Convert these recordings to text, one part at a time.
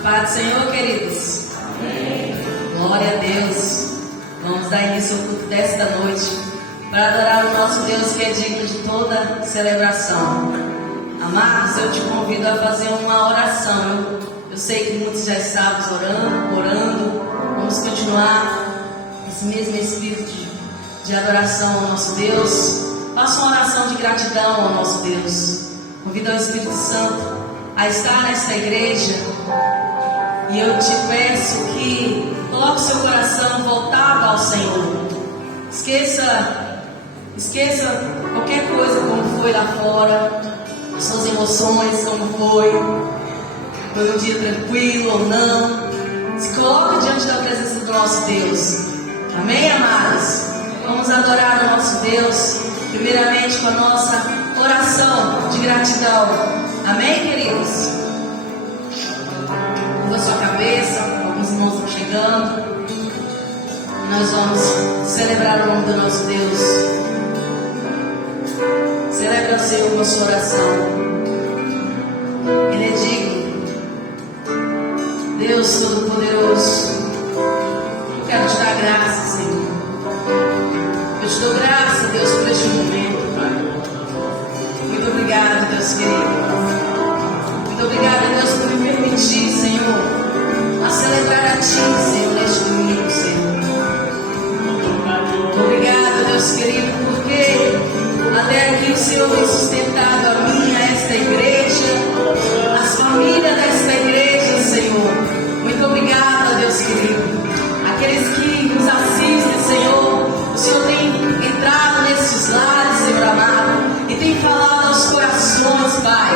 Paz do Senhor, queridos. Amém. Glória a Deus. Vamos dar início ao culto desta noite para adorar o nosso Deus que é digno de toda celebração. Amados, eu te convido a fazer uma oração. Eu sei que muitos já estavam orando. Vamos continuar esse mesmo espírito de adoração ao nosso Deus. Faça uma oração de gratidão ao nosso Deus. Convido ao Espírito Santo a estar nesta igreja. E eu te peço que coloque seu coração voltado ao Senhor. Esqueça qualquer coisa como foi lá fora, as suas emoções, como foi um dia tranquilo ou não. Se coloque diante da presença do nosso Deus. Amém, amados? Vamos adorar o nosso Deus, primeiramente com a nossa oração de gratidão. Amém, queridos? Curva sua cabeça, alguns irmãos estão chegando. Nós vamos celebrar o nome do nosso Deus. Celebra o Senhor com a sua oração. Ele é digno. Deus Todo-Poderoso, eu quero te dar graça, Senhor. Eu te dou graça, Deus, por este momento, Pai. Muito obrigado, Deus querido. Muito obrigada, Deus, por me permitir, Senhor, a celebrar a Ti, Senhor, neste domingo, Senhor. Obrigada, Deus querido, porque até aqui o Senhor tem sustentado a mim, a esta igreja, as famílias desta igreja, Senhor. Muito obrigada, Deus querido. Aqueles que nos assistem, Senhor, o Senhor tem entrado nesses lares, Senhor amado, e tem falado aos corações, Pai.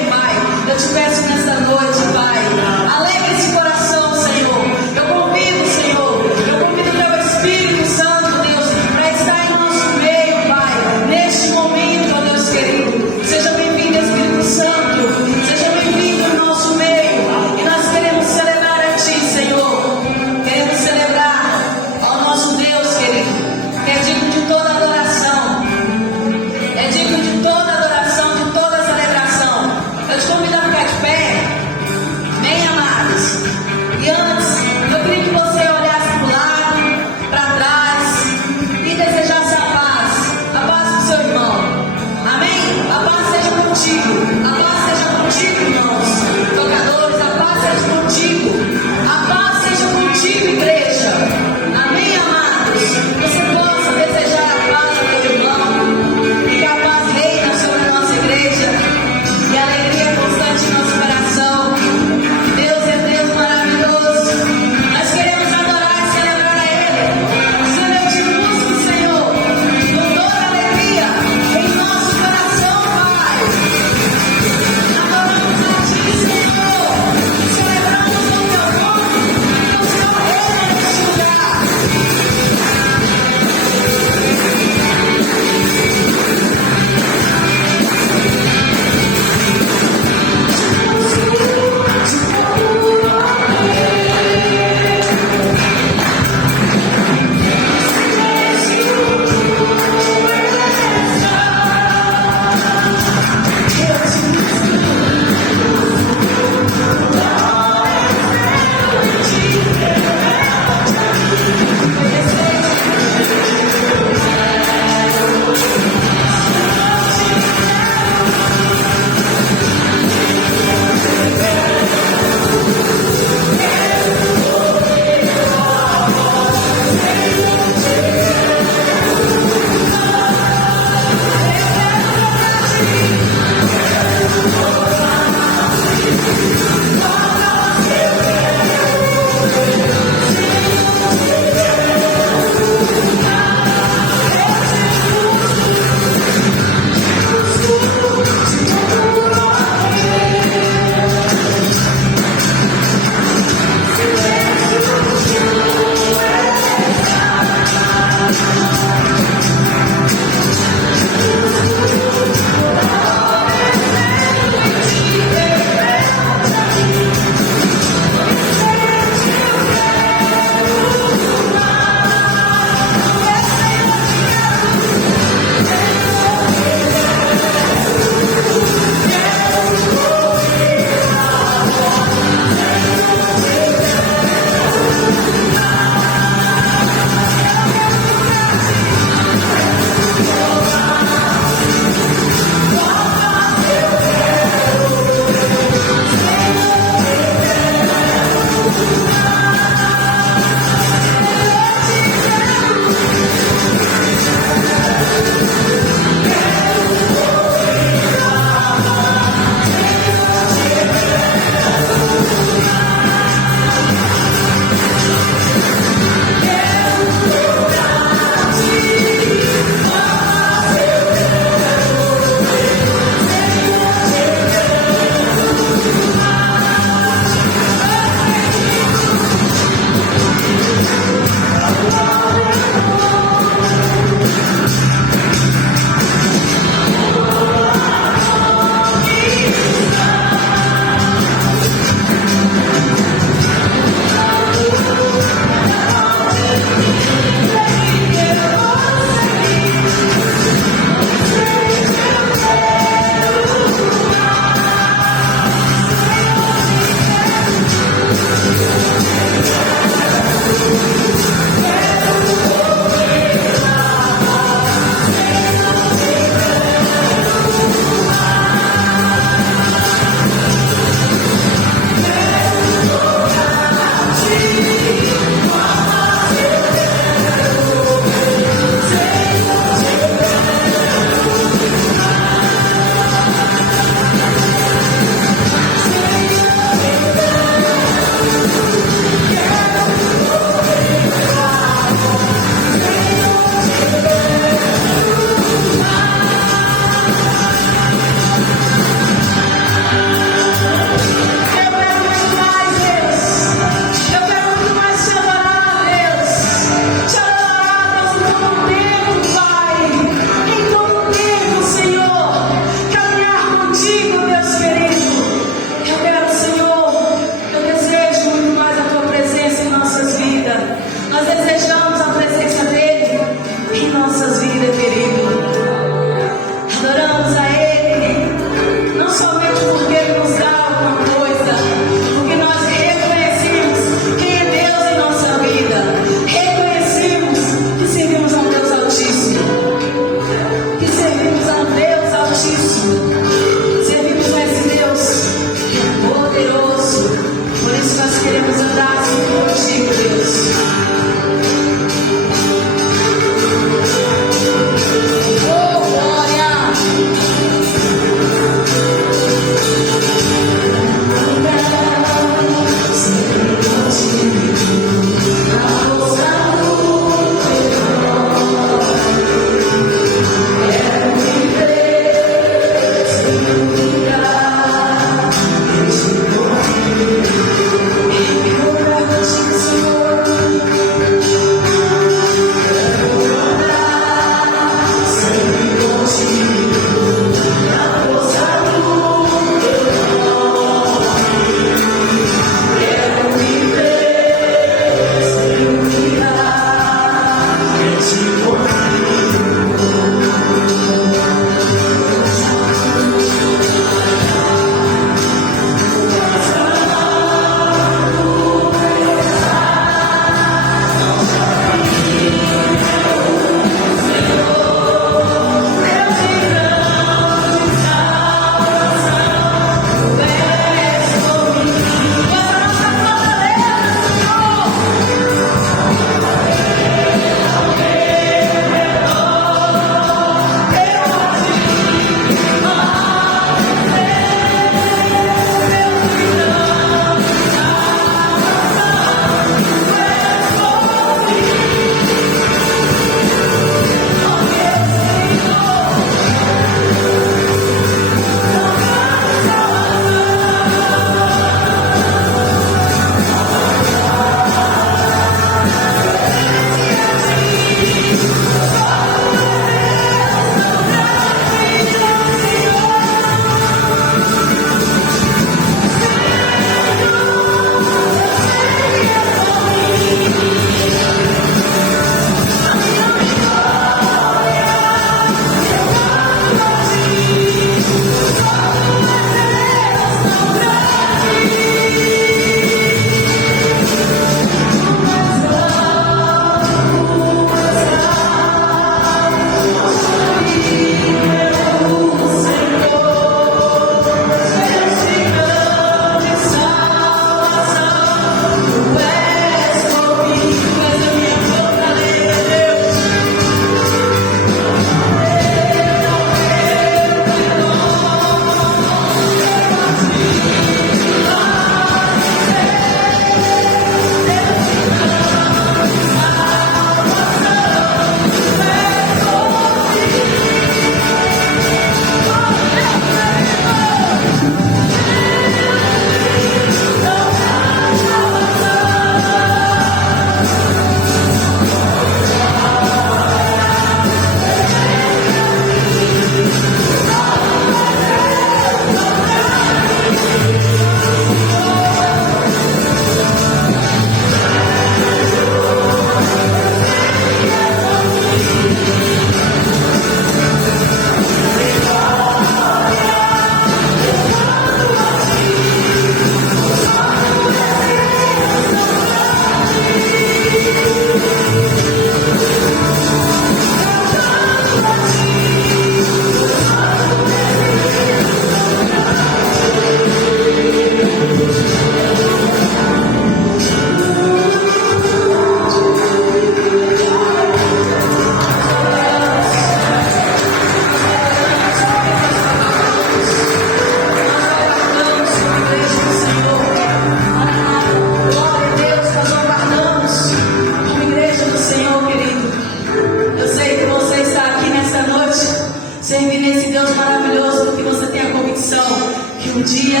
dia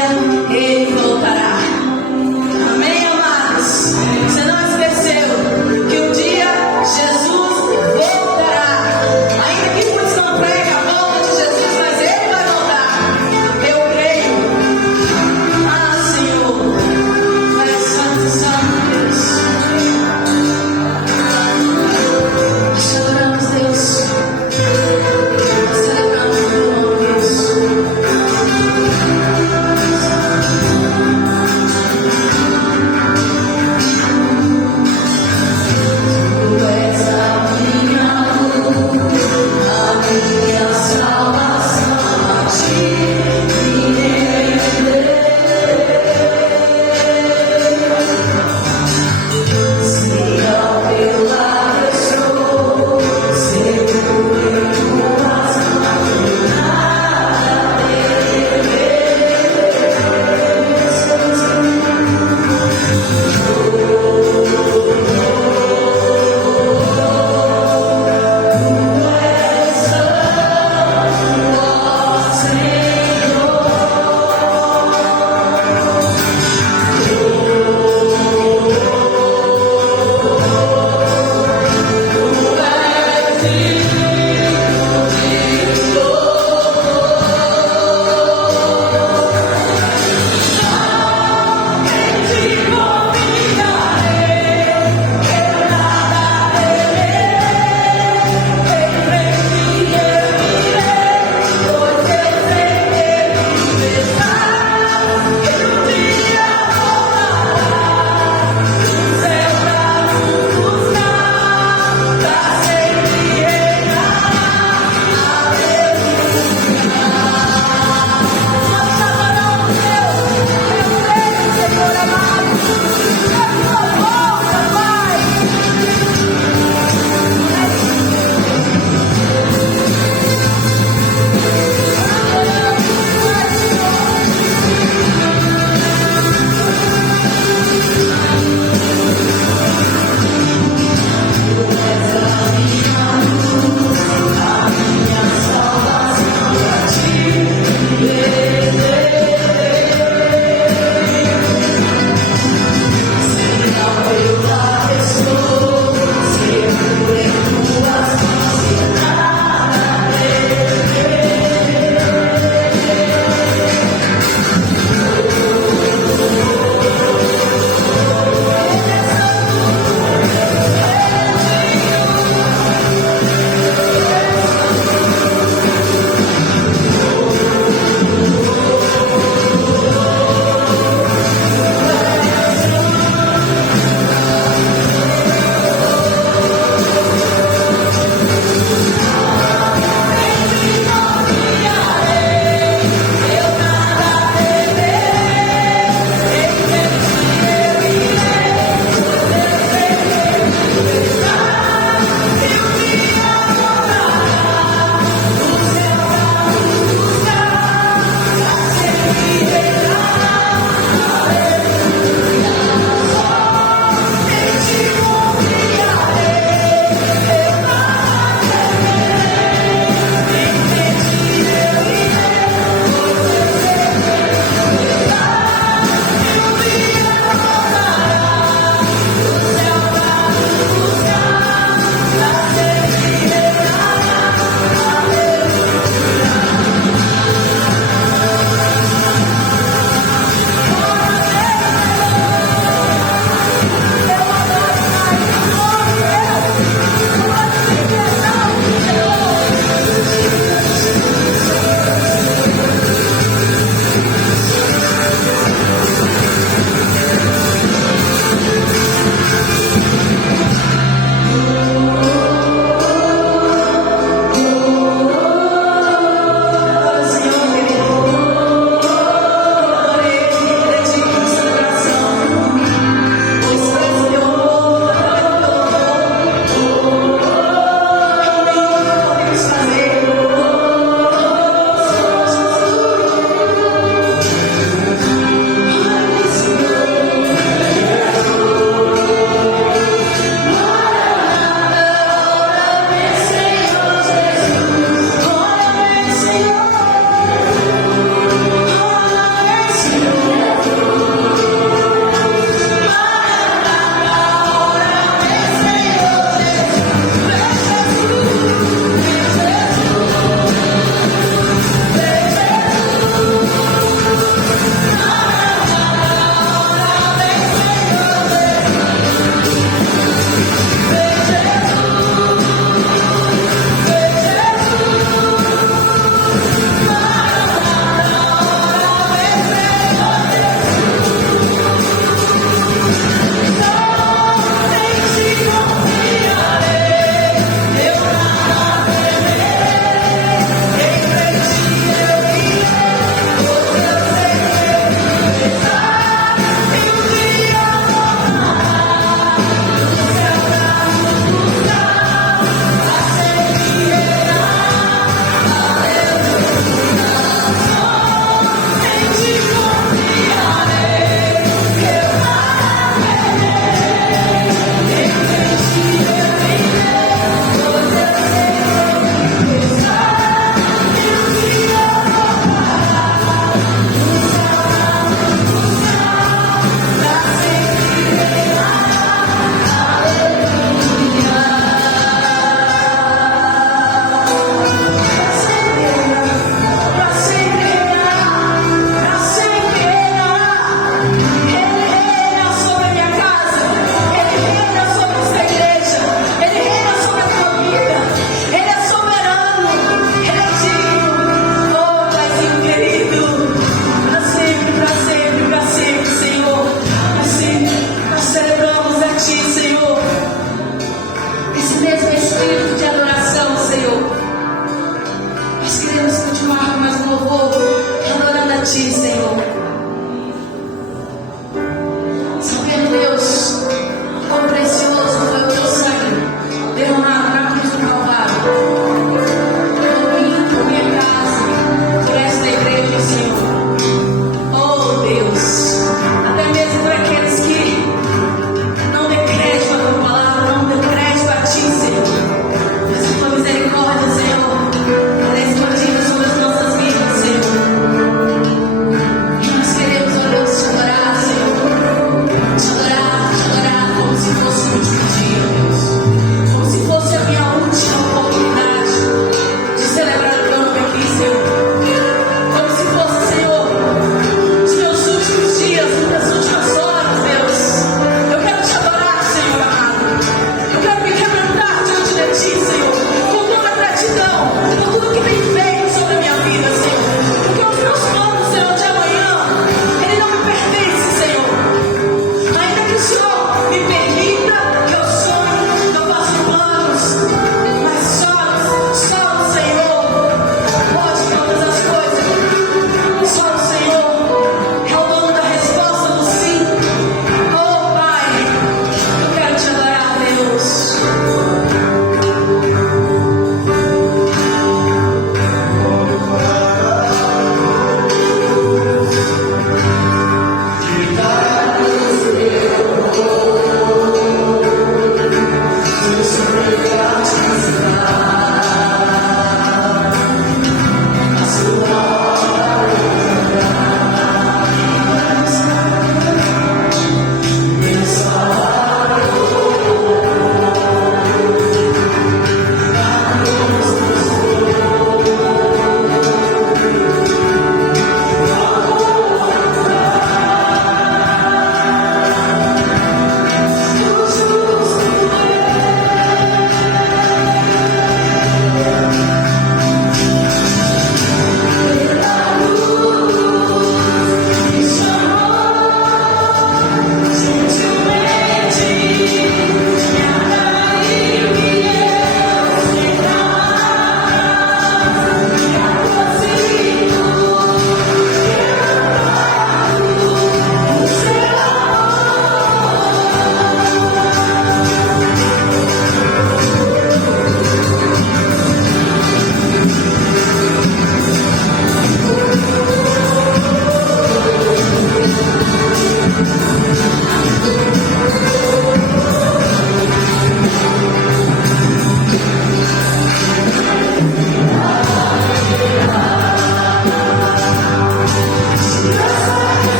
Ele voltará. Amém, amados? Você não esqueceu que um dia Jesus voltará. Ainda que muitos não preguem a volta de Jesus, mas Ele vai voltar. Eu creio. Ah, Senhor, Tu és santo, santo Deus. Nós te adoramos, Deus. Nós celebramos o Teu nome, Deus.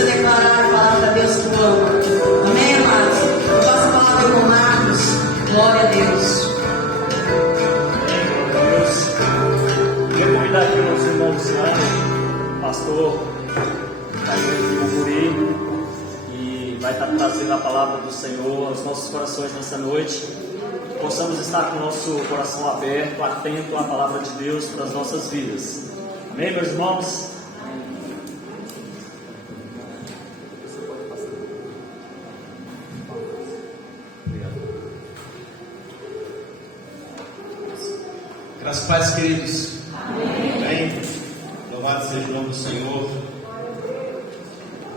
você declarar e falar para Deus que tu ama. Amém, amados? Eu passo a palavra com Marcos. Glória a Deus. Queria convidar aqui o nosso irmão Luciano, pastor da igreja de Mucuri, e vai estar trazendo a palavra do Senhor aos nossos corações nessa noite. Possamos estar com o nosso coração aberto, atento à palavra de Deus para as nossas vidas. Amém, meus irmãos? Graças a Deus, queridos. Amém. Louvado seja o nome do Senhor.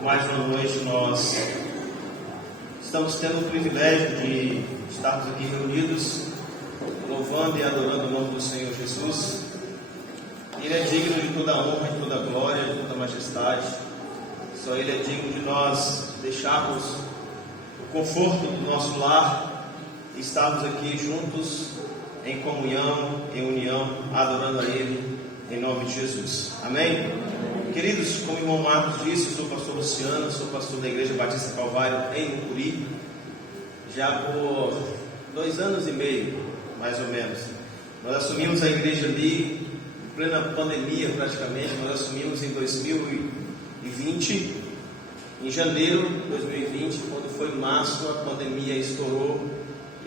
Mais uma noite nós estamos tendo o privilégio de estarmos aqui reunidos, louvando e adorando o nome do Senhor Jesus. Ele é digno de toda honra, de toda glória, de toda majestade. Só Ele é digno de nós deixarmos o conforto do nosso lar e estarmos aqui juntos em comunhão, em união, adorando a Ele, em nome de Jesus. Amém? Queridos, como o irmão Marcos disse, eu sou o pastor Luciano, sou pastor da Igreja Batista Calvário em Mucuri, já por 2 anos e meio, mais ou menos. Nós assumimos a igreja ali, em plena pandemia praticamente, nós assumimos em 2020, em janeiro de 2020, quando foi março, a pandemia estourou,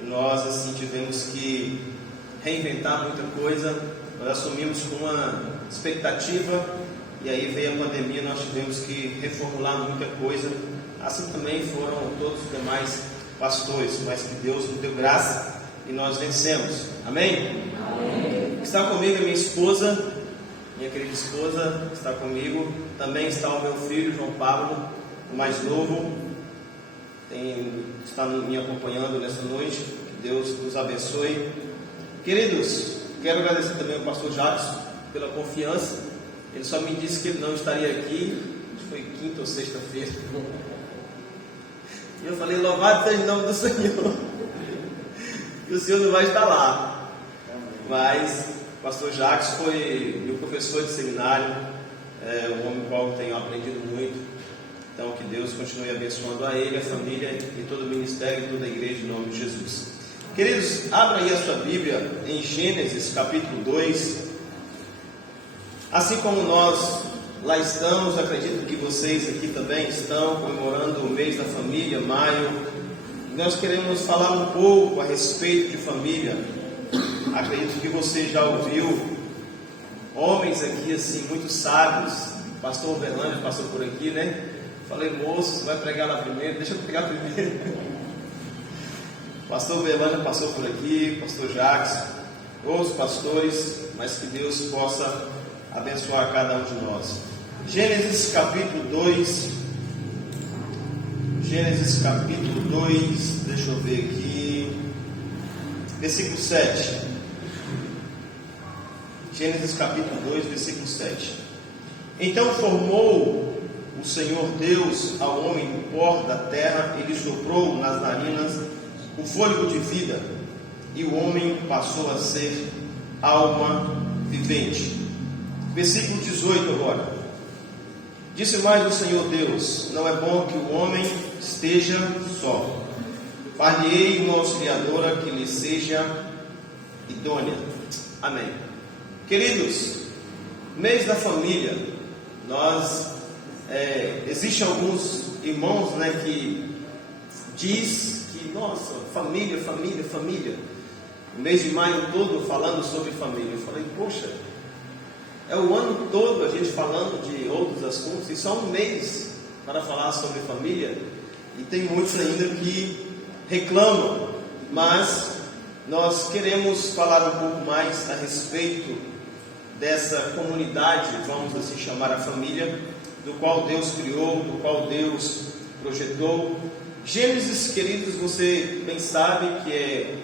e nós assim tivemos que reinventar muita coisa. Nós assumimos com uma expectativa, e aí veio a pandemia, nós tivemos que reformular muita coisa. Assim também foram todos os demais pastores, mas que Deus nos deu graça e nós vencemos. Amém? Amém. Está comigo a minha esposa, minha querida esposa está comigo. Também está o meu filho João Pablo, o mais novo, está me acompanhando nessa noite. Que Deus nos abençoe. Queridos, quero agradecer também ao pastor Jackson pela confiança. Ele só me disse que ele não estaria aqui, acho que foi quinta ou sexta-feira. E eu falei, louvado seja o nome do Senhor, que o Senhor não vai estar lá. Mas o pastor Jackson foi meu professor de seminário, um homem com o qual tenho aprendido muito. Então que Deus continue abençoando a ele, a família e todo o ministério e toda a igreja em nome de Jesus. Queridos, abra aí a sua Bíblia em Gênesis capítulo 2. Assim como nós lá estamos, acredito que vocês aqui também estão comemorando o mês da família, maio. Nós queremos falar um pouco a respeito de família. Acredito que você já ouviu homens aqui assim, muito sábios. O pastor Berlândia passou por aqui, né? Falei, moço, vai pregar lá primeiro? Deixa eu pregar primeiro. Pastor Berlândia passou por aqui, pastor Jackson, outros pastores, mas que Deus possa abençoar cada um de nós. Gênesis capítulo 2. Gênesis capítulo 2, deixa eu ver aqui, versículo 7. Gênesis capítulo 2, versículo 7. Então formou o Senhor Deus ao homem do pó da terra e lhe soprou nas narinas o fôlego de vida, e o homem passou a ser alma vivente. Versículo 18 agora. Disse mais o Senhor Deus: não é bom que o homem esteja só. Far-lhe-ei uma auxiliadora que lhe seja idônea. Amém. Queridos, mês da família, existem alguns irmãos, né, que diz que, nossa, família. O mês de maio todo falando sobre família. Eu falei, poxa, é o ano todo a gente falando de outros assuntos e só um mês para falar sobre família. E tem muitos ainda que reclamam, mas nós queremos falar um pouco mais a respeito dessa comunidade, vamos assim chamar a família, do qual Deus criou, do qual Deus projetou. Gênesis, queridos, você bem sabe que é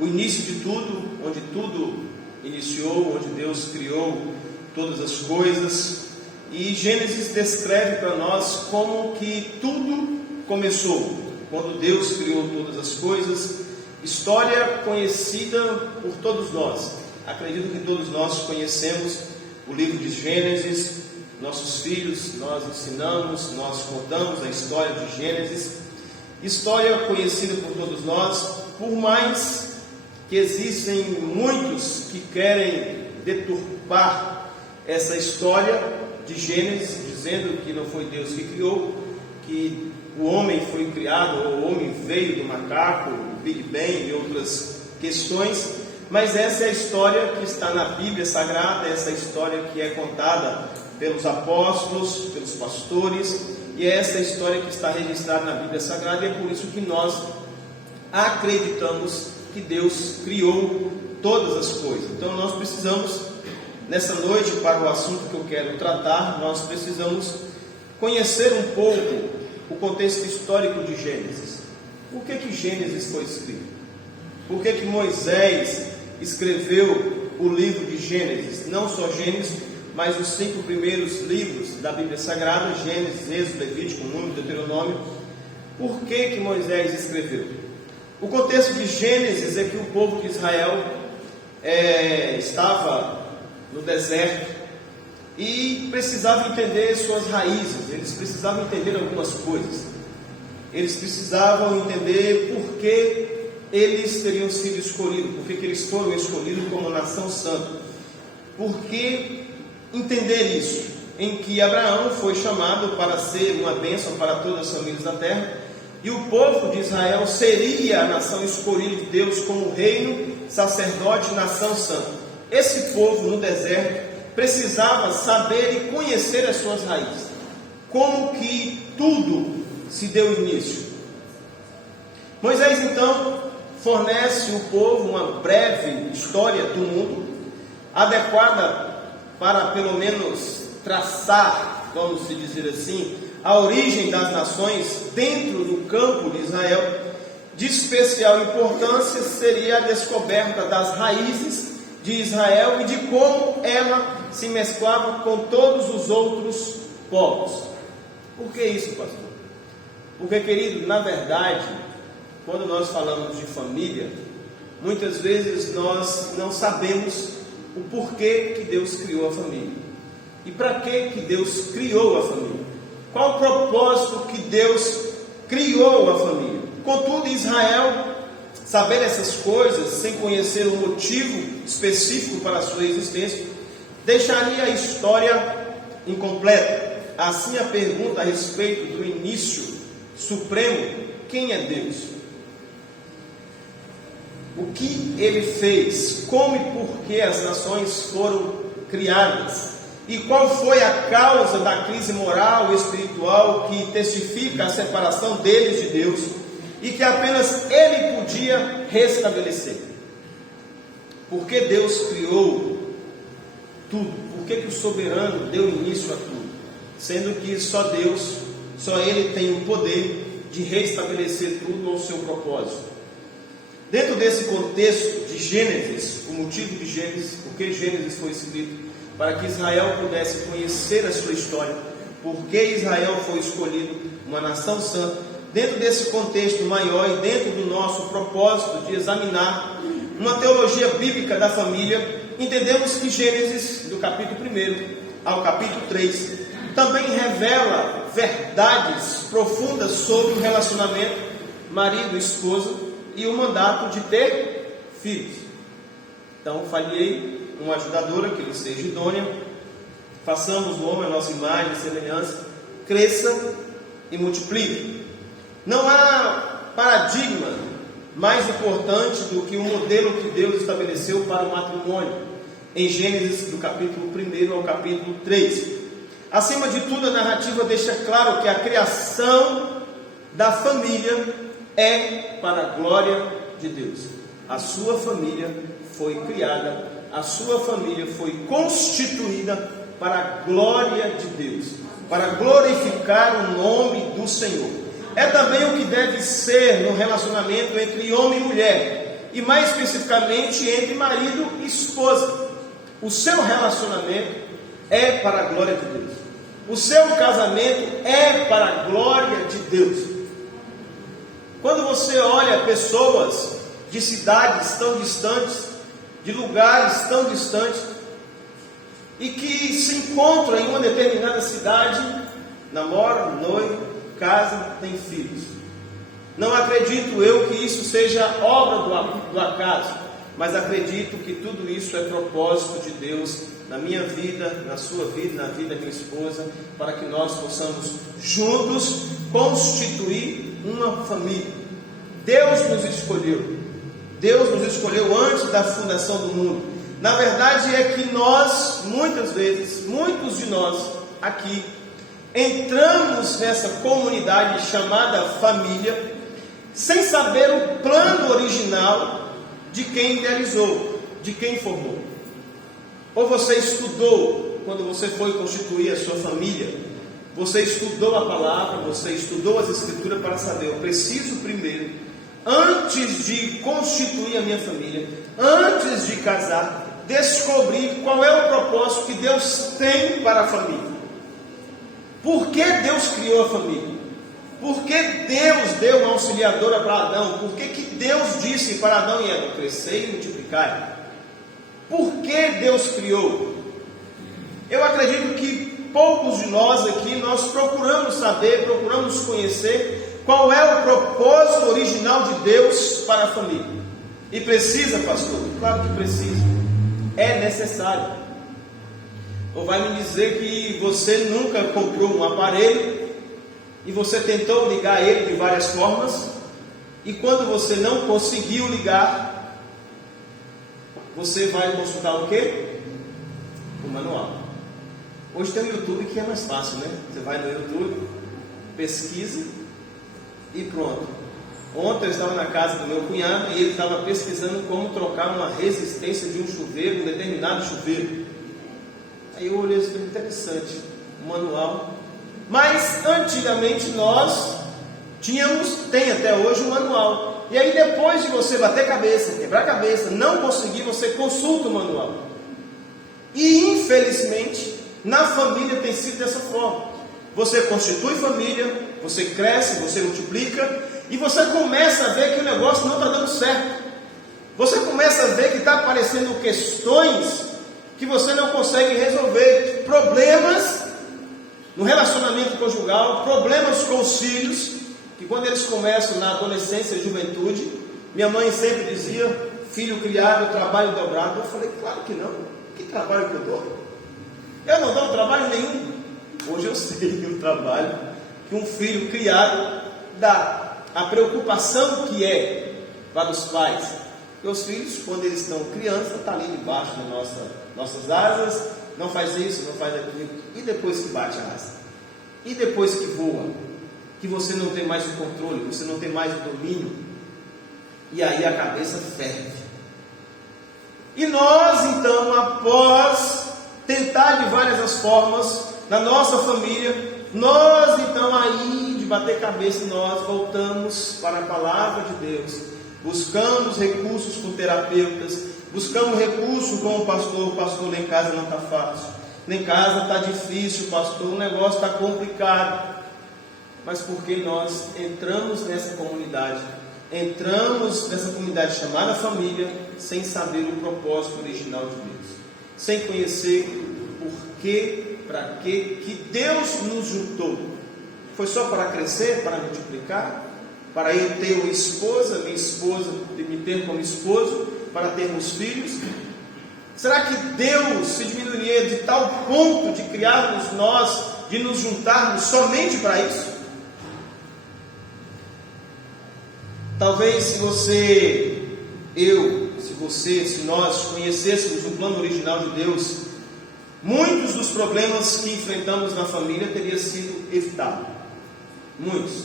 o início de tudo, onde tudo iniciou, onde Deus criou todas as coisas. E Gênesis descreve para nós como que tudo começou, quando Deus criou todas as coisas. História conhecida por todos nós. Acredito que todos nós conhecemos o livro de Gênesis, nossos filhos, nós ensinamos, nós contamos a história de Gênesis, história conhecida por todos nós, por mais que existem muitos que querem deturpar essa história de Gênesis, dizendo que não foi Deus que criou, que o homem foi criado, ou o homem veio do macaco, do Big Bang e outras questões, mas essa é a história que está na Bíblia Sagrada, essa história que é contada pelos apóstolos, pelos pastores, e é essa história que está registrada na Bíblia Sagrada, e é por isso que nós acreditamos que Deus criou todas as coisas. Então nós precisamos, nessa noite, para o assunto que eu quero tratar, nós precisamos conhecer um pouco o contexto histórico de Gênesis. Por que Gênesis foi escrito? Por que Moisés escreveu o livro de Gênesis? Não só Gênesis, mas os 5 primeiros livros da Bíblia Sagrada, Gênesis, Êxodo, Levítico, Número, Deuteronômio. Por que Moisés escreveu? O contexto de Gênesis é que o povo de Israel estava no deserto e precisava entender suas raízes, eles precisavam entender algumas coisas, eles precisavam entender por que eles teriam sido escolhidos, por que eles foram escolhidos como nação santa, por que entender isso, em que Abraão foi chamado para ser uma bênção para todas as famílias da terra, e o povo de Israel seria a nação escolhida de Deus como reino, sacerdote, nação santa. Esse povo no deserto precisava saber e conhecer as suas raízes. Como que tudo se deu início? Moisés então fornece ao povo uma breve história do mundo, adequada para pelo menos traçar, vamos dizer assim, a origem das nações dentro do campo de Israel. De especial importância seria a descoberta das raízes de Israel e de como ela se mesclava com todos os outros povos. Por que isso, pastor? Porque, querido, na verdade, quando nós falamos de família, muitas vezes nós não sabemos o porquê que Deus criou a família. E para que Deus criou a família? Qual o propósito que Deus criou a família? Contudo, Israel, saber essas coisas, sem conhecer o motivo específico para a sua existência, deixaria a história incompleta. Assim, a pergunta a respeito do início supremo: quem é Deus? O que Ele fez? Como e por que as nações foram criadas? E qual foi a causa da crise moral e espiritual que testifica a separação deles de Deus e que apenas Ele podia restabelecer? Por que Deus criou tudo? Por que o soberano deu início a tudo? Sendo que só Deus, só Ele tem o poder de restabelecer tudo ao seu propósito. Dentro desse contexto de Gênesis, o motivo de Gênesis, por que Gênesis foi escrito? Para que Israel pudesse conhecer a sua história, por que Israel foi escolhido, uma nação santa. Dentro desse contexto maior e dentro do nosso propósito de examinar uma teologia bíblica da família, entendemos que Gênesis, do capítulo 1 ao capítulo 3, também revela verdades profundas sobre o relacionamento marido-esposa e o mandato de ter filhos. Então, falhei uma ajudadora que ele seja idônea, façamos do homem a nossa imagem e semelhança, cresça e multiplique. Não há paradigma mais importante do que o modelo que Deus estabeleceu para o matrimônio, em Gênesis do capítulo 1 ao capítulo 3. Acima de tudo, a narrativa deixa claro que a criação da família é para a glória de Deus. A sua família foi criada, a sua família foi constituída para a glória de Deus, para glorificar o nome do Senhor. É também o que deve ser no relacionamento entre homem e mulher, e mais especificamente entre marido e esposa. O seu relacionamento é para a glória de Deus. O seu casamento é para a glória de Deus. Quando você olha pessoas de cidades tão distantes, de lugares tão distantes, e que se encontram em uma determinada cidade, namoram, noivam, casam, têm filhos. Não acredito eu que isso seja obra do acaso, mas acredito que tudo isso é propósito de Deus na minha vida, na sua vida, na vida da minha esposa, para que nós possamos juntos constituir uma família. Deus nos escolheu. Deus nos escolheu antes da fundação do mundo. Na verdade é que nós, muitas vezes, muitos de nós aqui, entramos nessa comunidade chamada família, sem saber o plano original de quem idealizou, de quem formou. Ou você estudou, quando você foi constituir a sua família, você estudou a palavra, você estudou as escrituras para saber, eu preciso primeiro, antes de constituir a minha família, antes de casar, descobrir qual é o propósito que Deus tem para a família. Por que Deus criou a família? Por que Deus deu uma auxiliadora para Adão? Por que Deus disse para Adão e Eva, crescei e multiplicai? Por que Deus criou? Eu acredito que poucos de nós aqui, nós procuramos saber, procuramos conhecer qual é o propósito original de Deus para a família. E precisa, pastor? Claro que precisa. É necessário. Ou vai me dizer que você nunca comprou um aparelho e você tentou ligar ele de várias formas, e quando você não conseguiu ligar, você vai consultar o quê? O manual. Hoje tem o YouTube que é mais fácil, né? Você vai no YouTube, pesquisa e pronto. Ontem eu estava na casa do meu cunhado e ele estava pesquisando como trocar uma resistência de um chuveiro, um determinado chuveiro. Aí eu olhei, isso foi interessante, um manual. Mas antigamente nós tem até hoje um manual. E aí depois de você bater cabeça, quebrar cabeça, não conseguir, você consulta o manual. E infelizmente, na família tem sido dessa forma. Você constitui família, você cresce, você multiplica, e você começa a ver que o negócio não está dando certo. Você começa a ver que está aparecendo questões que você não consegue resolver, problemas no relacionamento conjugal, problemas com os filhos, que quando eles começam na adolescência e juventude, minha mãe sempre dizia, filho criado, trabalho dobrado. Eu falei, claro que não, que trabalho que eu dou? Eu não dou trabalho nenhum. Hoje eu sei o trabalho que um filho criado dá, a preocupação que é para os pais. Porque os filhos, quando eles estão criança, estão ali debaixo das nossas asas, não faz isso, não faz aquilo. E depois que bate a asa? E depois que voa? Que você não tem mais o controle, você não tem mais o domínio. E aí a cabeça ferve. E nós então, após tentar de várias as formas, na nossa família, nós então aí de bater cabeça, nós voltamos para a palavra de Deus, buscamos recursos com terapeutas, buscamos recursos com o pastor lá em casa não está fácil, lá em casa está difícil, pastor, o negócio está complicado. Mas porque nós entramos nessa comunidade chamada família, sem saber o propósito original de Deus, sem conhecer por que, para que Deus nos juntou. Foi só para crescer, para multiplicar, para eu ter uma esposa, minha esposa me ter como esposo, para termos filhos? Será que Deus se diminuiria de tal ponto de criarmos nós, de nos juntarmos somente para isso? Talvez se nós conhecêssemos o plano original de Deus, muitos dos problemas que enfrentamos na família teriam sido evitados. Muitos.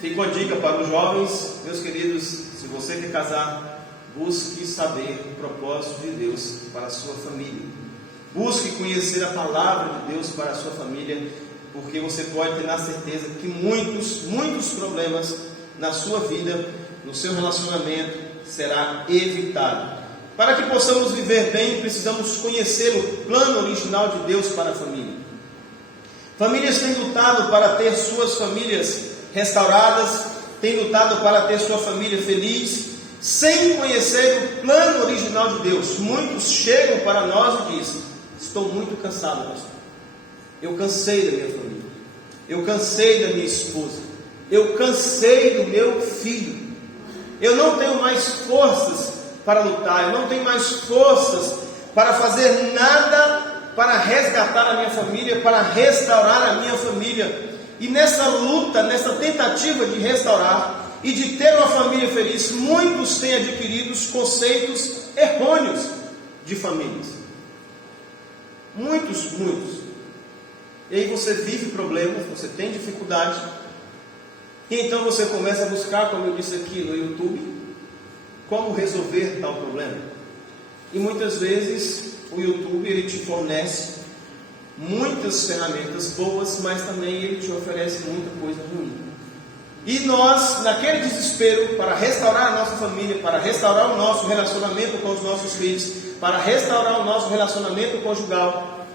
Fica uma dica para os jovens, meus queridos, se você quer casar, busque saber o propósito de Deus para a sua família. Busque conhecer a palavra de Deus para a sua família, porque você pode ter na certeza que muitos problemas na sua vida, no seu relacionamento, será evitado. Para que possamos viver bem, precisamos conhecer o plano original de Deus para a família. Famílias têm lutado para ter suas famílias restauradas, têm lutado para ter sua família feliz, sem conhecer o plano original de Deus. Muitos chegam para nós e dizem, estou muito cansado, pastor. Eu cansei da minha família. Eu cansei da minha esposa. Eu cansei do meu filho. Eu não tenho mais forças para lutar. Eu não tenho mais forças para fazer nada para resgatar a minha família, para restaurar a minha família. E nessa luta, nessa tentativa de restaurar e de ter uma família feliz, muitos têm adquirido os conceitos errôneos de famílias. Muitos. E aí você vive problemas, você tem dificuldade, e então você começa a buscar, como eu disse aqui no YouTube, como resolver tal problema. E muitas vezes o YouTube ele te fornece muitas ferramentas boas, mas também ele te oferece muita coisa ruim. E nós, naquele desespero para restaurar a nossa família, para restaurar o nosso relacionamento com os nossos filhos, para restaurar o nosso relacionamento conjugal,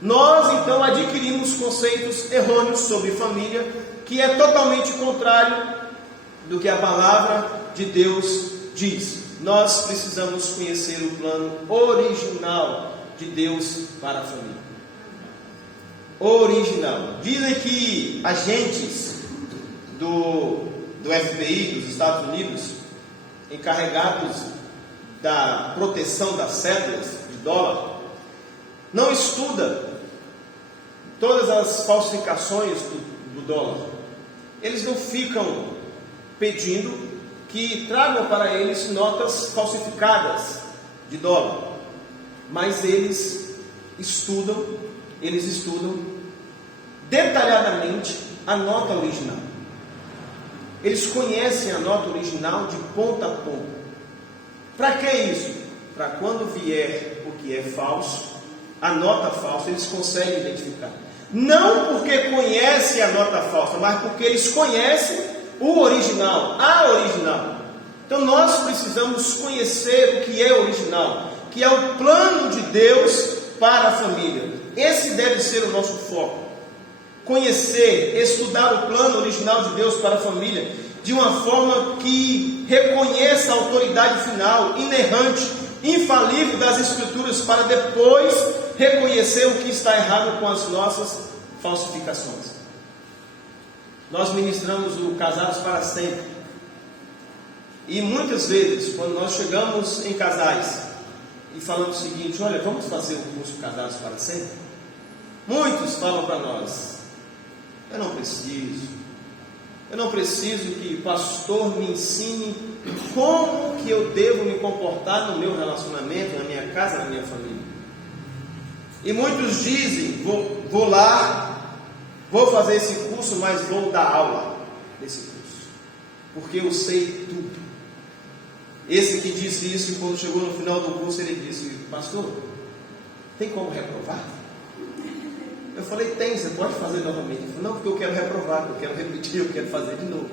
nós então adquirimos conceitos errôneos sobre família, que é totalmente contrário do que a palavra de Deus diz. Nós precisamos conhecer o plano original de Deus para a família. Original. Dizem que agentes do FBI dos Estados Unidos, encarregados da proteção das cédulas de dólar, não estuda todas as falsificações do dólar. Eles não ficam pedindo que tragam para eles notas falsificadas de dólar, mas eles estudam detalhadamente a nota original. Eles conhecem a nota original de ponta a ponta. Para que isso? Para quando vier o que é falso, a nota falsa, eles conseguem identificar. Não porque conhecem a nota falsa, mas porque eles conhecem o original, a original. Então nós precisamos conhecer o que é original, que é o plano de Deus para a família. Esse deve ser o nosso foco. Conhecer, estudar o plano original de Deus para a família, de uma forma que reconheça a autoridade final, inerrante, infalível das Escrituras, para depois reconhecer o que está errado com as nossas falsificações. Nós ministramos o Casados para Sempre, e muitas vezes, quando nós chegamos em casais e falamos o seguinte: olha, vamos fazer o curso Casados para Sempre, muitos falam para nós: eu não preciso que o pastor me ensine como que eu devo me comportar no meu relacionamento, na minha casa, na minha família. E muitos dizem: vou lá, vou fazer esse curso, mas vou dar aula desse curso, porque eu sei tudo. Esse que disse isso, quando chegou no final do curso, ele disse: pastor, tem como reprovar? Eu falei: tem, você pode fazer novamente. Ele falou: não, porque eu quero reprovar, eu quero repetir, eu quero fazer de novo.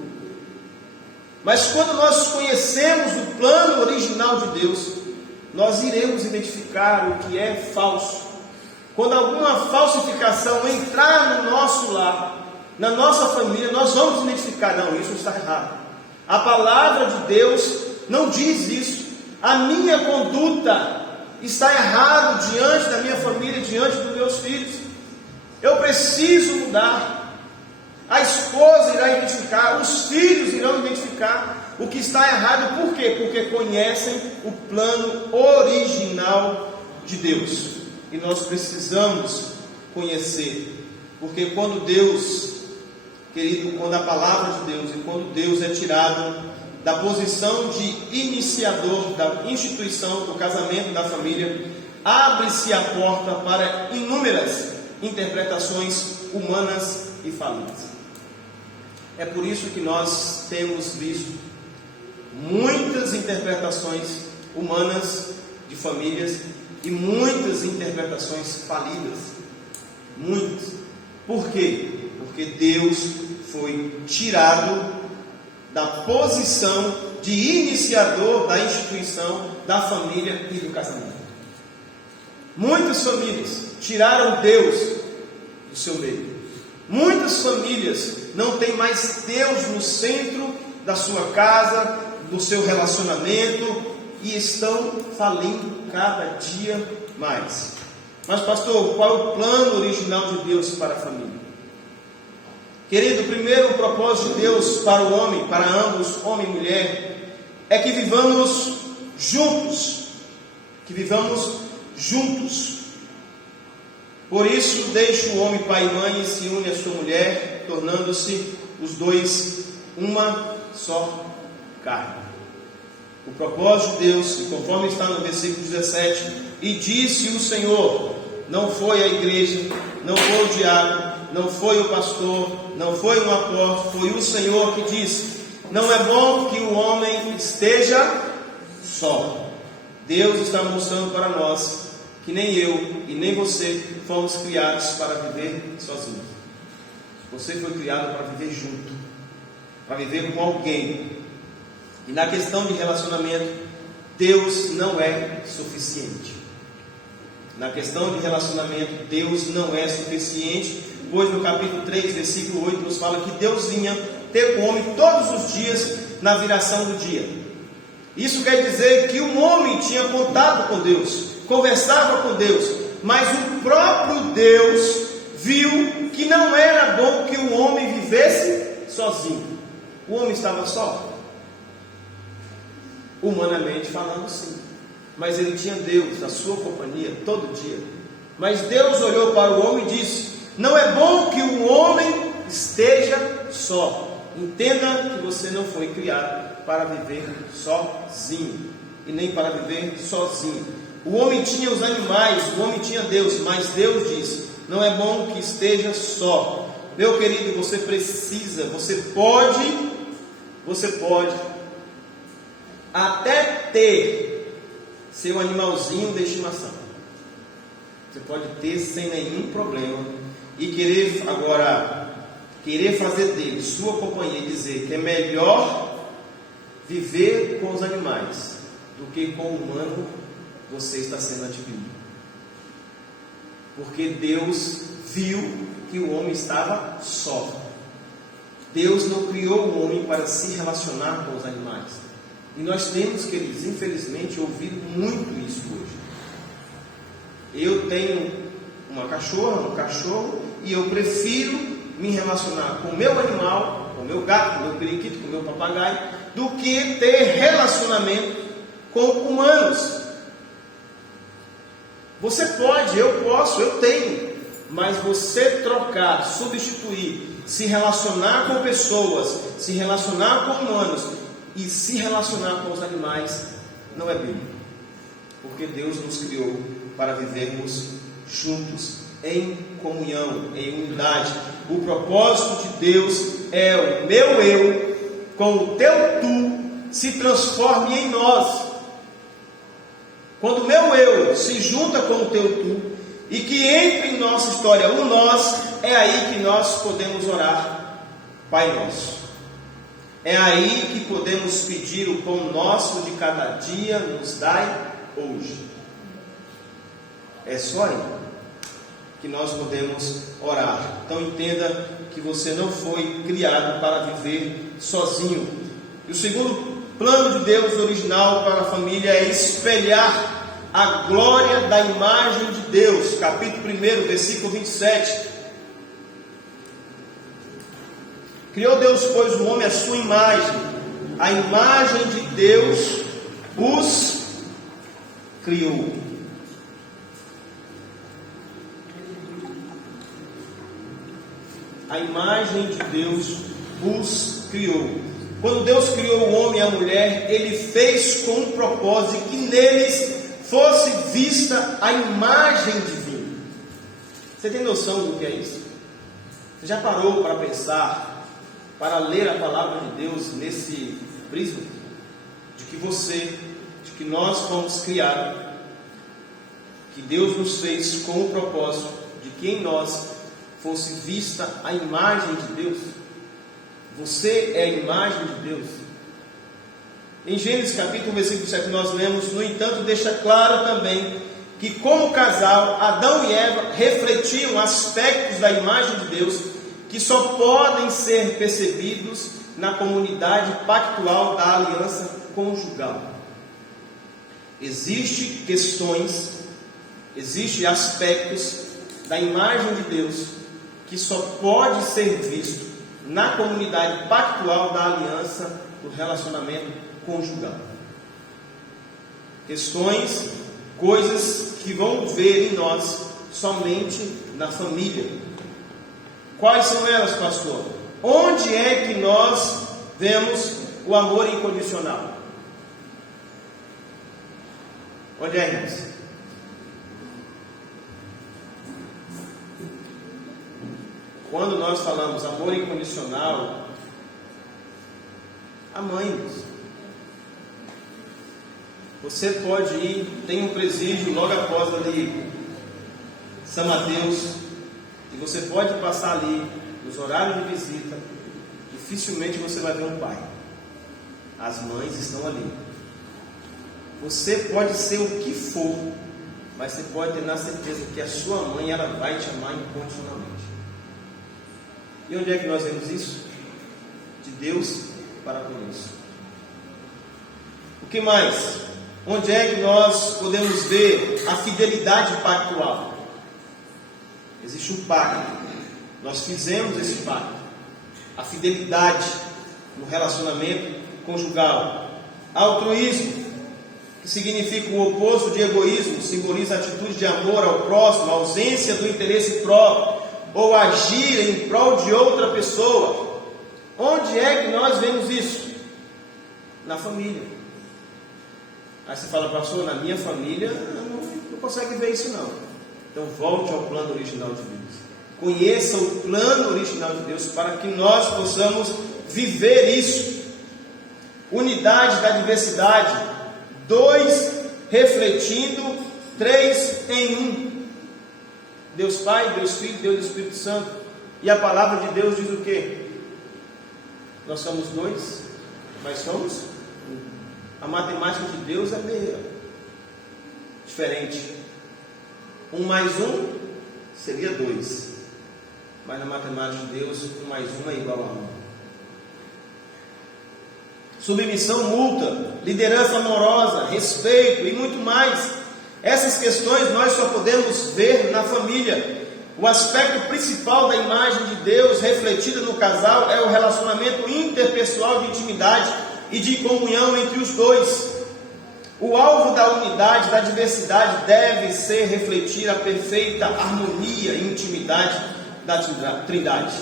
Mas quando nós conhecemos o plano original de Deus, nós iremos identificar o que é falso. Quando alguma falsificação entrar no nosso lar, na nossa família, nós vamos identificar: não, isso está errado. A palavra de Deus não diz isso. A minha conduta está errada diante da minha família, diante dos meus filhos. Eu preciso mudar. A esposa irá identificar, os filhos irão identificar o que está errado. Por quê? Porque conhecem o plano original de Deus. E nós precisamos conhecer. Porque quando Deus, querido, quando a palavra de Deus e quando Deus é tirado da posição de iniciador da instituição do casamento, da família, abre-se a porta para inúmeras interpretações humanas e falidas. É por isso que nós temos visto muitas interpretações humanas de famílias e muitas interpretações falidas. Muitas. Por quê? Porque Deus foi tirado da posição de iniciador da instituição da família e do casamento. Muitas famílias tiraram Deus do seu meio. Muitas famílias não têm mais Deus no centro da sua casa, do seu relacionamento, e estão falindo cada dia mais. Mas pastor, qual é o plano original de Deus para a família? Querido, o primeiro propósito de Deus para o homem, para ambos, homem e mulher, é que vivamos juntos. Que vivamos juntos. Por isso, deixa o homem pai e mãe e se une à sua mulher, tornando-se os dois uma só carne. O propósito de Deus, e conforme está no versículo 17, e disse o Senhor, não foi a igreja, não foi o diácono, não foi o pastor, não foi um apóstolo, foi o Senhor que disse, não é bom que o homem esteja só. Deus está mostrando para nós que nem eu e nem você fomos criados para viver sozinhos. Você foi criado para viver junto, para viver com alguém. E na questão de relacionamento, Deus não é suficiente. Na questão de relacionamento, Deus não é suficiente, pois no capítulo 3, versículo 8, nos fala que Deus vinha ter com o homem todos os dias na viração do dia. Isso quer dizer que o homem tinha contato com Deus, conversava com Deus, mas o próprio Deus viu que não era bom que o homem vivesse sozinho. O homem estava só? Humanamente falando, sim. Mas ele tinha Deus, a sua companhia, todo dia. Mas Deus olhou para o homem e disse, não é bom que o homem esteja só. Entenda que você não foi criado para viver sozinho, e nem para viver sozinho. O homem tinha os animais, o homem tinha Deus, mas Deus disse, não é bom que esteja só. Meu querido, você precisa, você pode até ter seu animalzinho de estimação. Você pode ter sem nenhum problema e querer fazer dele sua companhia e dizer que é melhor viver com os animais do que com o humano. Você está sendo adquirido, porque Deus viu que o homem estava só. Deus não criou o homem para se relacionar com os animais. E nós temos, queridos, infelizmente, ouvido muito isso hoje. Eu tenho uma cachorra, um cachorro, e eu prefiro me relacionar com o meu animal, com o meu gato, com o meu periquito, com o meu papagaio, do que ter relacionamento com humanos. Você pode, eu posso, eu tenho, mas você trocar, substituir, se relacionar com pessoas, se relacionar com humanos e se relacionar com os animais, não é bíblico, porque Deus nos criou para vivermos juntos, em comunhão, em unidade. O propósito de Deus é o meu eu com o teu tu se transforme em nós. Quando o meu eu se junta com o teu tu e que entre em nossa história o nós, é aí que nós podemos orar Pai Nosso. É aí que podemos pedir o pão nosso de cada dia, nos dai hoje. É só aí que nós podemos orar. Então entenda que você não foi criado para viver sozinho. E o segundo plano de Deus original para a família é espelhar a glória da imagem de Deus. Capítulo 1, versículo 27. Criou Deus, pois, o homem à sua imagem. A imagem de Deus os criou. A imagem de Deus os criou. Quando Deus criou o homem e a mulher, Ele fez com um propósito que neles fosse vista a imagem divina. Você tem noção do que é isso? Você já parou para pensar, para ler a palavra de Deus nesse prisma? De que nós fomos criados, que Deus nos fez com o propósito de que em nós fosse vista a imagem de Deus. Você é a imagem de Deus. Em Gênesis capítulo 1, versículo 7 nós lemos, no entanto, deixa claro também que como casal, Adão e Eva refletiam aspectos da imagem de Deus que só podem ser percebidos na comunidade pactual da aliança conjugal. Existem questões Existem aspectos da imagem de Deus que só pode ser visto na comunidade pactual da aliança do relacionamento conjugal. Questões, coisas que vão ver em nós somente na família. Quais são elas, pastor? Onde é que nós vemos o amor incondicional? Onde é, irmãos? Quando nós falamos amor incondicional, a mãe, irmãos. Você pode ir, tem um presídio logo após ali São Mateus, e você pode passar ali nos horários de visita, dificilmente você vai ver um pai. As mães estão ali. Você pode ser o que for, mas você pode ter na certeza que a sua mãe, ela vai te amar incondicionalmente. E onde é que nós vemos isso? De Deus para conosco. O que mais? Onde é que nós podemos ver a fidelidade pactual? Existe um pacto. Nós fizemos esse pacto. A fidelidade no relacionamento conjugal. Altruísmo, que significa o oposto de egoísmo, simboliza a atitude de amor ao próximo, a ausência do interesse próprio, ou agir em prol de outra pessoa. Onde é que nós vemos isso? Na família. Aí você fala, pastor, na minha família não consegue ver isso não. Então volte ao plano original de Deus. Conheça o plano original de Deus para que nós possamos viver isso. Unidade da diversidade. 2 refletindo, 3 em 1. Deus Pai, Deus Filho, Deus Espírito Santo. E a palavra de Deus diz o quê? Nós somos 2, mas somos 1. A matemática de Deus é meio diferente. 1 mais 1 seria 2. Mas na matemática de Deus, 1 mais 1 é igual a 1. Submissão mútua, liderança amorosa, respeito e muito mais. Essas questões nós só podemos ver na família. O aspecto principal da imagem de Deus refletida no casal é o relacionamento interpessoal de intimidade e de comunhão entre os dois. O alvo da unidade, da diversidade, deve ser refletir a perfeita harmonia e intimidade da Trindade,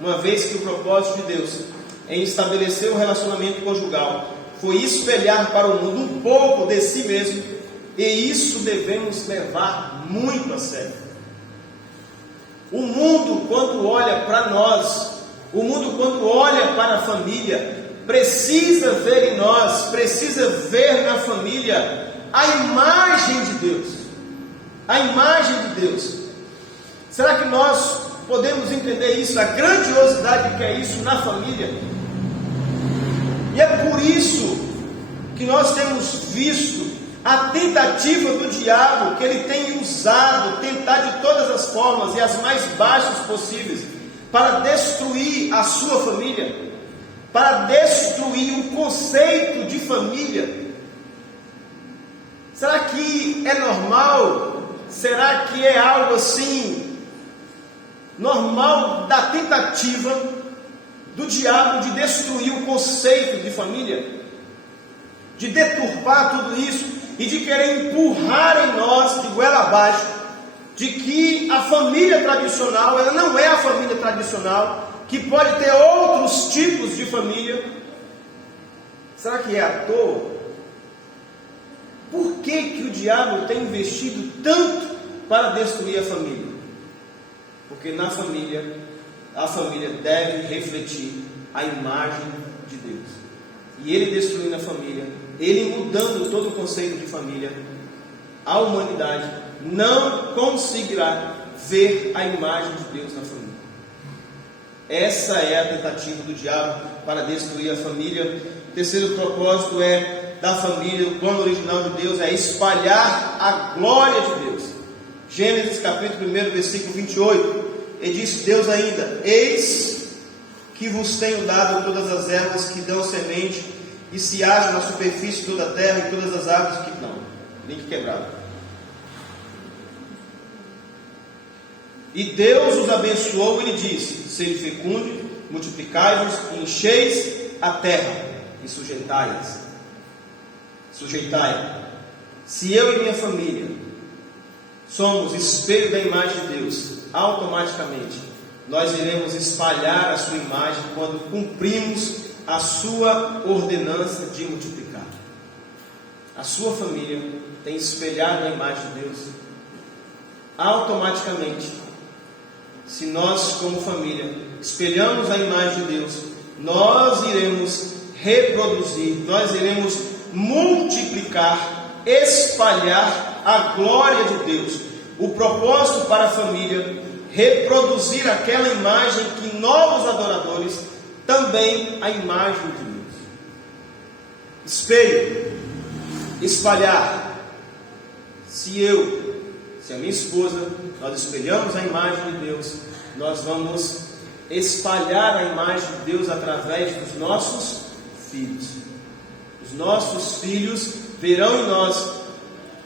uma vez que o propósito de Deus em estabelecer o relacionamento conjugal foi espelhar para o mundo um pouco de si mesmo, e isso devemos levar muito a sério. O mundo, quando olha para nós, o mundo, quando olha para a família, precisa ver em nós, precisa ver na família a imagem de Deus. A imagem de Deus. Será que nós podemos entender isso, a grandiosidade que é isso na família? E é por isso que nós temos visto a tentativa do diabo, que ele tem usado, tentar de todas as formas e as mais baixas possíveis, para destruir a sua família, para destruir o conceito de família. Será que é normal? Será que é algo assim, normal da tentativa do diabo de destruir o conceito de família? De deturpar tudo isso e de querer empurrar em nós, de goela abaixo, de que a família tradicional, ela não é a família tradicional, que pode ter outros tipos de família. Será que é à toa? Por que o diabo tem investido tanto para destruir a família? Porque na família, a família deve refletir a imagem de Deus. E ele destruindo a família, ele mudando todo o conceito de família, a humanidade não conseguirá ver a imagem de Deus na família. Essa é a tentativa do diabo para destruir a família. O terceiro propósito da família, o plano original de Deus é espalhar a glória de Deus. Gênesis capítulo 1, versículo 28, e disse Deus ainda: eis que vos tenho dado todas as ervas que dão semente, e se haja na superfície toda a terra, e todas as árvores que não. Link quebrado. E Deus os abençoou e lhe disse: sede fecundos, multiplicai-vos e encheis a terra e sujeitai-a. Se eu e minha família somos espelho da imagem de Deus, automaticamente nós iremos espalhar a sua imagem quando cumprimos a sua ordenança de multiplicar. A sua família tem espelhado a imagem de Deus. Automaticamente, se nós como família espelhamos a imagem de Deus, nós iremos reproduzir, nós iremos multiplicar, espalhar a glória de Deus. O propósito para a família: reproduzir aquela imagem que novos adoradores também a imagem de Deus. Espelho, espalhar. Se a minha esposa, nós espelhamos a imagem de Deus, nós vamos espalhar a imagem de Deus através dos nossos filhos. Os nossos filhos verão em nós,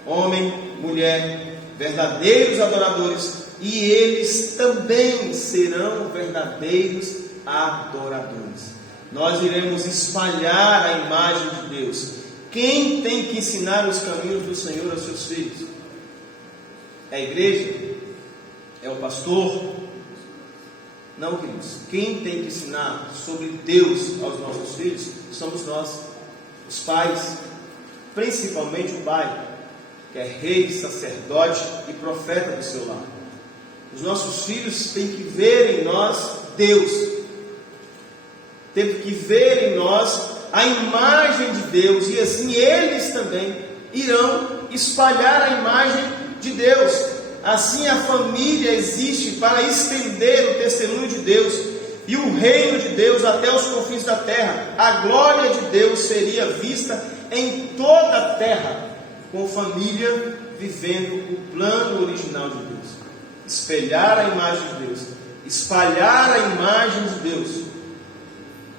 homem, mulher, verdadeiros adoradores, e eles também serão verdadeiros adoradores. Nós iremos espalhar a imagem de Deus. Quem tem que ensinar os caminhos do Senhor aos seus filhos? É a igreja? É o pastor? Não, queridos. Quem tem que ensinar sobre Deus aos nossos filhos somos nós, os pais, principalmente o pai, que é rei, sacerdote e profeta do seu lar. Os nossos filhos têm que ver em nós Deus, têm que ver em nós a imagem de Deus, e assim eles também irão espalhar a imagem de Deus. Assim a família existe para estender o testemunho de Deus e o reino de Deus até os confins da terra. A glória de Deus seria vista em toda a terra, com família vivendo o plano original de Deus. Espelhar a imagem de Deus, espalhar a imagem de Deus.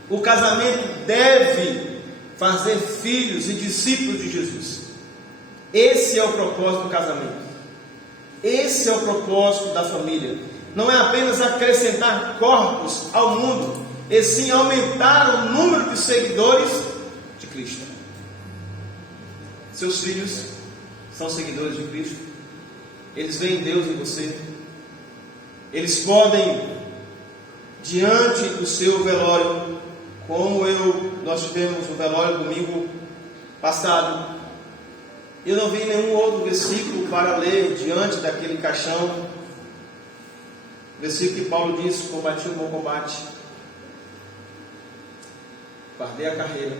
O casamento deve fazer filhos e discípulos de Jesus. Esse é o propósito do casamento. Esse é o propósito da família. Não é apenas acrescentar corpos ao mundo, e sim aumentar o número de seguidores de Cristo. Seus filhos são seguidores de Cristo. Eles veem Deus em você. Eles podem, diante do seu velório, como nós tivemos o velório domingo passado, eu não vi nenhum outro versículo para ler diante daquele caixão. O versículo que Paulo diz: combati o bom combate, guardei a carreira,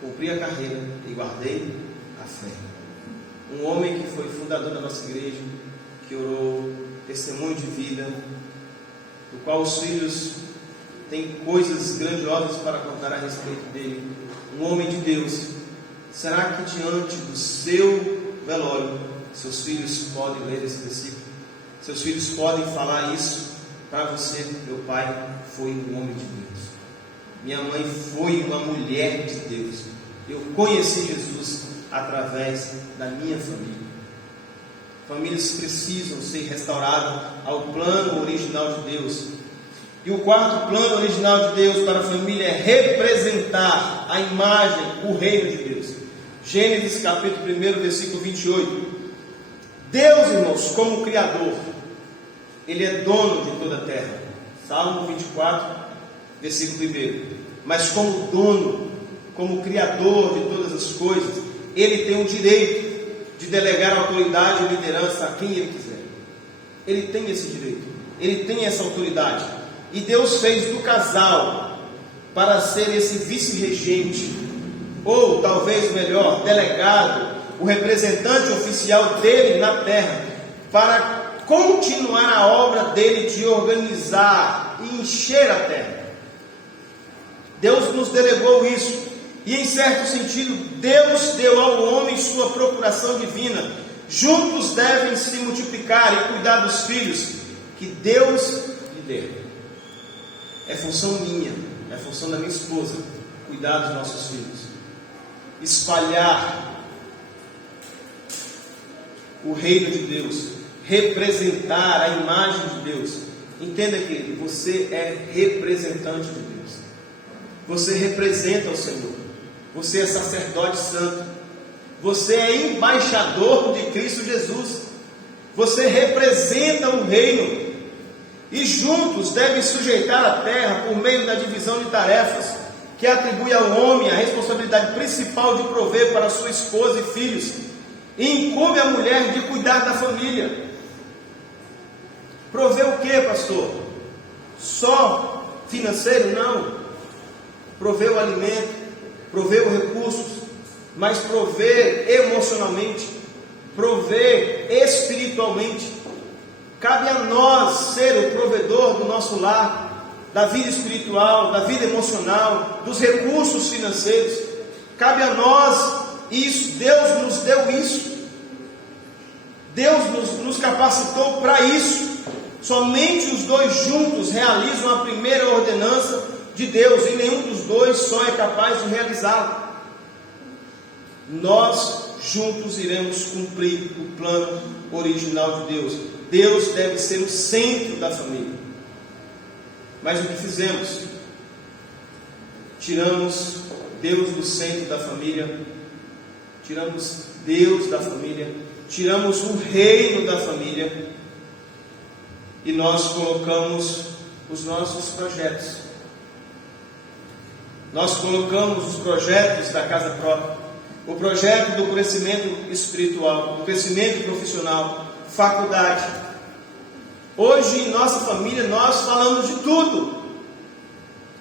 cumpri a carreira e guardei a fé. Um homem que foi fundador da nossa igreja, que orou, testemunho de vida, do qual os filhos têm coisas grandiosas para contar a respeito dele. Um homem de Deus. Será que diante do seu velório, seus filhos podem ler esse versículo? Seus filhos podem falar isso para você? Meu pai foi um homem de Deus. Minha mãe foi uma mulher de Deus. Eu conheci Jesus através da minha família. Famílias precisam ser restauradas ao plano original de Deus. E o quarto plano original de Deus para a família é representar a imagem, o reino de Deus. Gênesis capítulo 1, versículo 28. Deus, irmãos, como Criador, Ele é dono de toda a terra. Salmo 24, versículo 1. Mas como dono, como Criador de todas as coisas, Ele tem o direito de delegar autoridade e liderança a quem Ele quiser. Ele tem esse direito, Ele tem essa autoridade. E Deus fez do casal para ser esse vice-regente, ou talvez melhor, delegado, o representante oficial dele na terra, para continuar a obra dele de organizar e encher a terra. Deus nos delegou isso, e em certo sentido, Deus deu ao homem sua procuração divina. Juntos devem se multiplicar e cuidar dos filhos que Deus lhe deu. É função minha, é função da minha esposa, cuidar dos nossos filhos, espalhar o reino de Deus, representar a imagem de Deus. Entenda que você é representante de Deus. Você representa o Senhor. Você é sacerdote santo. Você é embaixador de Cristo Jesus. Você representa o reino. E juntos devem sujeitar a terra por meio da divisão de tarefas, que atribui ao homem a responsabilidade principal de prover para sua esposa e filhos, e incumbe à mulher de cuidar da família. Prover o que, pastor? Só financeiro? Não. Prover o alimento, prover os recursos, mas prover emocionalmente, prover espiritualmente. Cabe a nós ser o provedor do nosso lar, da vida espiritual, da vida emocional, dos recursos financeiros. Cabe a nós isso. Deus nos deu isso. Deus nos capacitou para isso. Somente os dois juntos realizam a primeira ordenança de Deus, e nenhum dos dois só é capaz de realizá-la. Nós juntos iremos cumprir o plano original de Deus. Deus deve ser o centro da família. Mas o que fizemos? Tiramos Deus do centro da família, tiramos Deus da família, tiramos o reino da família, e nós colocamos os nossos projetos. Nós colocamos os projetos da casa própria, o projeto do crescimento espiritual, do crescimento profissional, faculdade. Hoje em nossa família nós falamos de tudo.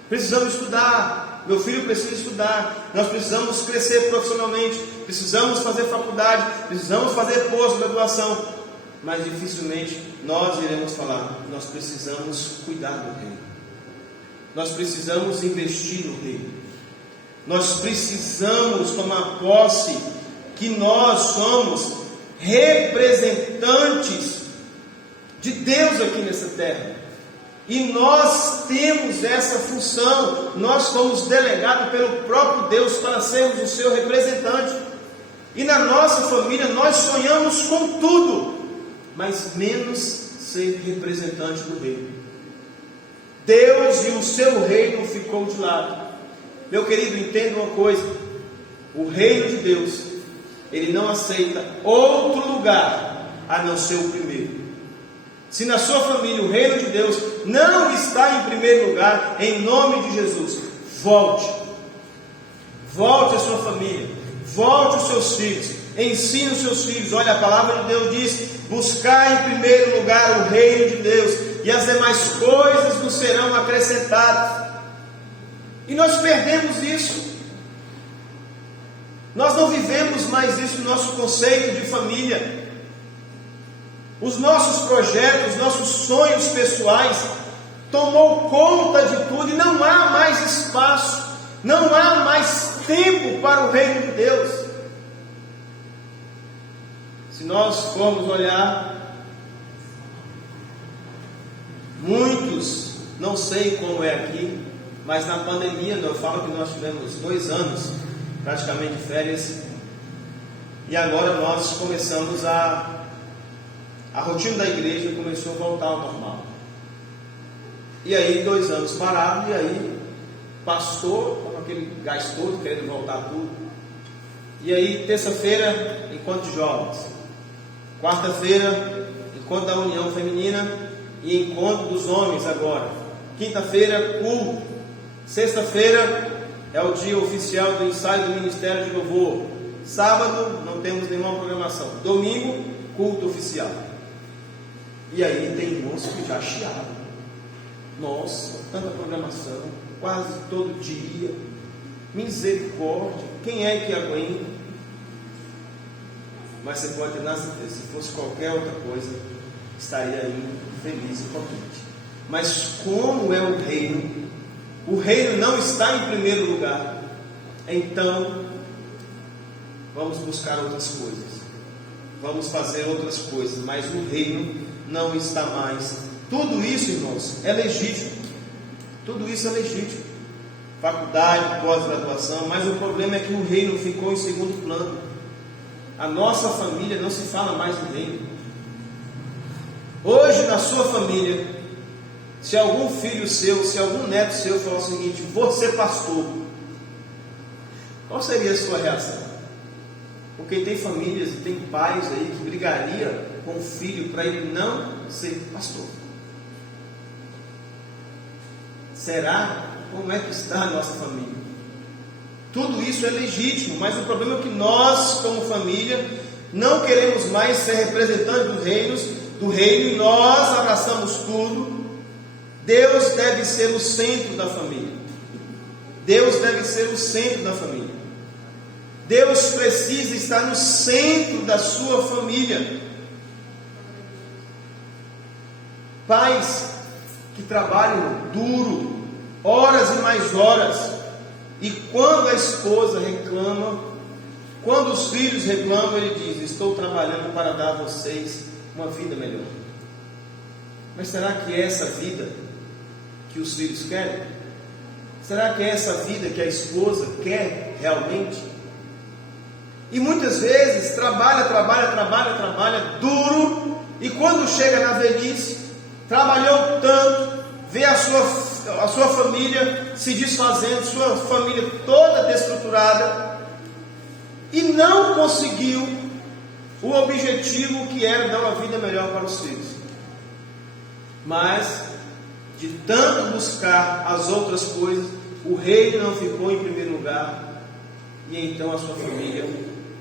Precisamos estudar, meu filho precisa estudar, nós precisamos crescer profissionalmente, precisamos fazer faculdade, precisamos fazer pós-graduação, mas dificilmente nós iremos falar, nós precisamos cuidar do reino, nós precisamos investir no reino, nós precisamos tomar posse que nós somos representantes de Deus aqui nessa terra, e nós temos essa função, nós somos delegados pelo próprio Deus para sermos o seu representante. E na nossa família nós sonhamos com tudo, mas menos ser representante do reino. Deus e o seu reino ficou de lado. Meu querido, entenda uma coisa: o reino de Deus, ele não aceita outro lugar a não ser o primeiro. Se na sua família o reino de Deus não está em primeiro lugar, em nome de Jesus, volte a sua família, volte os seus filhos, ensine os seus filhos. Olha, a palavra de Deus diz: buscar em primeiro lugar o reino de Deus, e as demais coisas nos serão acrescentadas. E nós perdemos isso. Nós não vivemos mais isso no nosso conceito de família. Os nossos projetos, os nossos sonhos pessoais tomou conta de tudo, e não há mais espaço, não há mais tempo para o reino de Deus. Se nós formos olhar, muitos, não sei como é aqui, mas na pandemia, eu falo que nós tivemos 2 anos praticamente de férias, e agora nós começamos a rotina da igreja começou a voltar ao normal. E aí 2 anos parado, e aí pastor com aquele gás todo, querendo voltar tudo. E aí terça-feira, encontro de jovens, quarta-feira, encontro da união feminina e encontro dos homens agora, quinta-feira, culto, sexta-feira é o dia oficial do ensaio do Ministério de Louvor, sábado não temos nenhuma programação, domingo, culto oficial. E aí tem irmãos que já chiaram. Nossa, tanta programação, quase todo dia, misericórdia, quem é que aguenta? Mas você pode ter na certeza, se fosse qualquer outra coisa, estaria indo feliz e contente. Mas como é o reino não está em primeiro lugar, então vamos buscar outras coisas, vamos fazer outras coisas, mas o reino não está mais. Tudo isso, irmãos, é legítimo. Tudo isso é legítimo. Faculdade, pós-graduação, mas o problema é que o reino ficou em segundo plano. A nossa família não se fala mais do reino. Hoje, na sua família, se algum filho seu, se algum neto seu falar o seguinte: vou ser pastor, qual seria a sua reação? Porque tem famílias e tem pais aí que brigaria com o filho para ele não ser pastor. Será? Como é que está a nossa família? Tudo isso é legítimo, mas o problema é que nós, como família, não queremos mais ser representantes do reino, e nós abraçamos tudo. Deus deve ser o centro da família. Deus deve ser o centro da família. Deus precisa estar no centro da sua família. Pais que trabalham duro, horas e mais horas, e quando a esposa reclama, quando os filhos reclamam, ele diz: estou trabalhando para dar a vocês uma vida melhor. Mas será que é essa vida que os filhos querem? Será que é essa vida que a esposa quer realmente? E muitas vezes trabalha duro, e quando chega na velhice, trabalhou tanto, vê a sua família se desfazendo, sua família toda desestruturada, e não conseguiu o objetivo que era dar uma vida melhor para os filhos. Mas, de tanto buscar as outras coisas, o reino não ficou em primeiro lugar, e então a sua família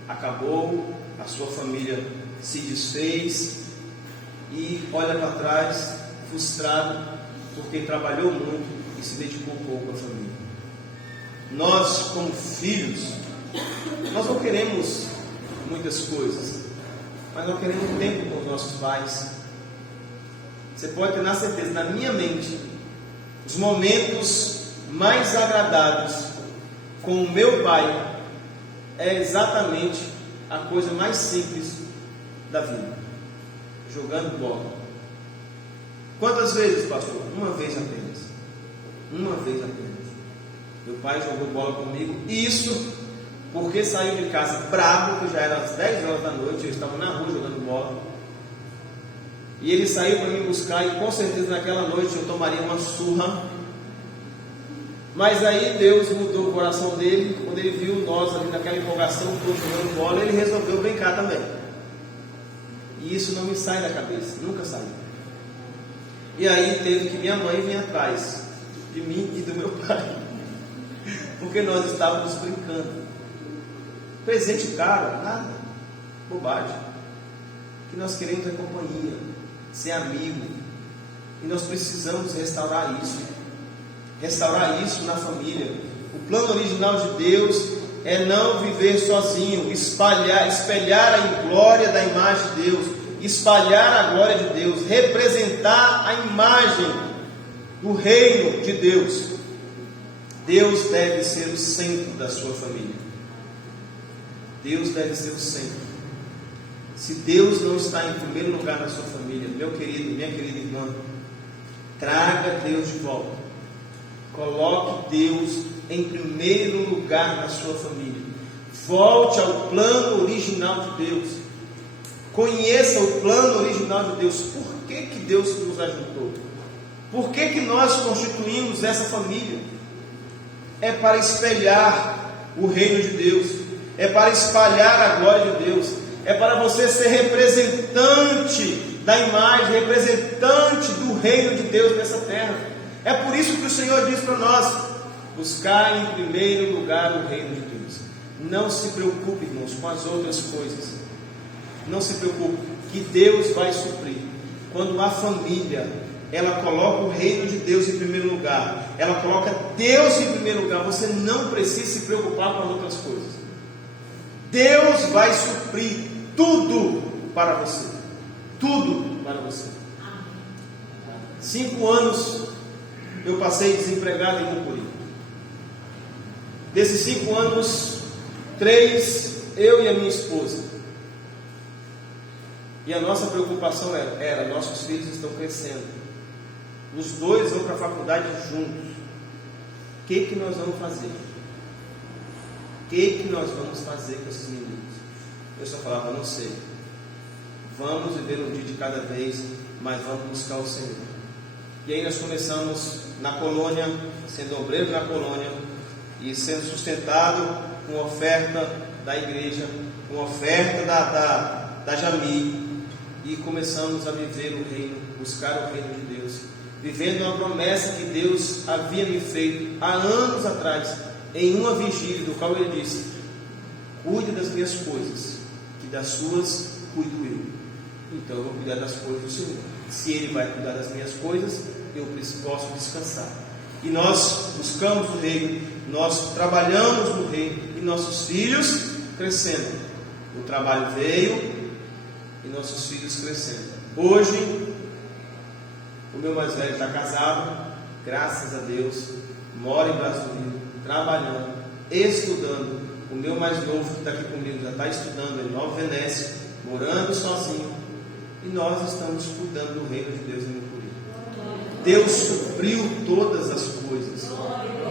acabou, a sua família se desfez, e olha para trás, frustrado, porque trabalhou muito e se dedicou pouco à família. Nós, como filhos, nós não queremos muitas coisas, mas nós queremos tempo com os nossos pais. Você pode ter na certeza, na minha mente, os momentos mais agradáveis com o meu pai é exatamente a coisa mais simples da vida: jogando bola. Quantas vezes, pastor? Uma vez apenas. Uma vez apenas. Meu pai jogou bola comigo, isso porque saiu de casa bravo, que já era às 10 horas da noite, eu estava na rua jogando bola, e ele saiu para me buscar, e com certeza naquela noite eu tomaria uma surra. Mas aí Deus mudou o coração dele, quando ele viu nós ali naquela empolgação, todos jogando bola, ele resolveu brincar também. E isso não me sai da cabeça, nunca saiu. E aí teve que minha mãe vir atrás de mim e do meu pai, porque nós estávamos brincando. Presente caro, nada, bobagem. Que nós queremos é companhia, ser amigo, e nós precisamos restaurar isso na família. O plano original de Deus é não viver sozinho, espelhar a glória da imagem de Deus, espalhar a glória de Deus, representar a imagem do reino de Deus. Deus deve ser o centro da sua família. Deus deve ser o centro. Se Deus não está em primeiro lugar na sua família, meu querido, minha querida irmã, traga Deus de volta. Coloque Deus em primeiro lugar na sua família. Volte ao plano original de Deus. Conheça o plano original de Deus. Por que Deus nos ajuntou? Por que nós constituímos essa família? É para espelhar o reino de Deus. É para espalhar a glória de Deus. É para você ser representante da imagem, representante do reino de Deus nessa terra. É por isso que o Senhor diz para nós: buscar em primeiro lugar o reino de Deus. Não se preocupe, irmãos, com as outras coisas. Não se preocupe, que Deus vai suprir. Quando a família, ela coloca o reino de Deus em primeiro lugar, ela coloca Deus em primeiro lugar, você não precisa se preocupar com as outras coisas. Deus vai suprir tudo para você. Tudo para você. 5 anos eu passei desempregado em Mucuri. Desses 5 anos, 3, eu e a minha esposa. E a nossa preocupação era nossos filhos estão crescendo. Os 2 vão para a faculdade juntos. O que nós vamos fazer? O que nós vamos fazer com esses meninos? Eu só falava: não sei. Vamos viver um dia de cada vez. mas vamos buscar o Senhor. E aí nós começamos na colônia, sendo obreiro na colônia e sendo sustentado com oferta da igreja, com oferta da Jami, e começamos a viver o reino, buscar o reino de Deus, vivendo uma promessa que Deus havia me feito há anos atrás, em uma vigília, do qual Ele disse: cuide das minhas coisas, que das suas cuido eu. Então eu vou cuidar das coisas do Senhor. Se Ele vai cuidar das minhas coisas, eu posso descansar. E nós buscamos o reino, nós trabalhamos no reino, e nossos filhos crescendo. O trabalho veio e nossos filhos crescendo. Hoje, o meu mais velho está casado, graças a Deus, mora em Brasília, trabalhando, estudando. O meu mais novo, que está aqui comigo, já está estudando em Nova Venécia, morando sozinho. E nós estamos cuidando do reino de Deus em Mucuri. Deus supriu todas as coisas.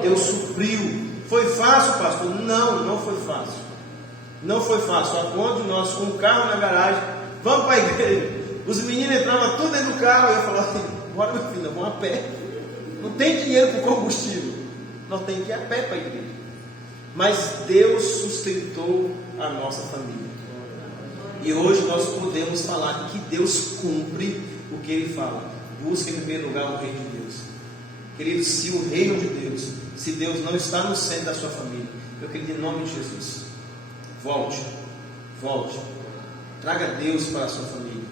Deus supriu. Foi fácil, pastor? Não, não foi fácil. Não foi fácil. A ponto de nós, com o carro na garagem, vamos para a igreja. Os meninos entravam tudo dentro do carro. Eu falava assim: bora, meu filho, vamos a pé. Não tem dinheiro para o combustível. Nós temos que ir a pé para a igreja. Mas Deus sustentou a nossa família. E hoje nós podemos falar que Deus cumpre o que Ele fala. Busque em primeiro lugar o reino de Deus. Queridos, se o reino de Deus, se Deus não está no centro da sua família, meu querido, em nome de Jesus, volte. Traga Deus para a sua família.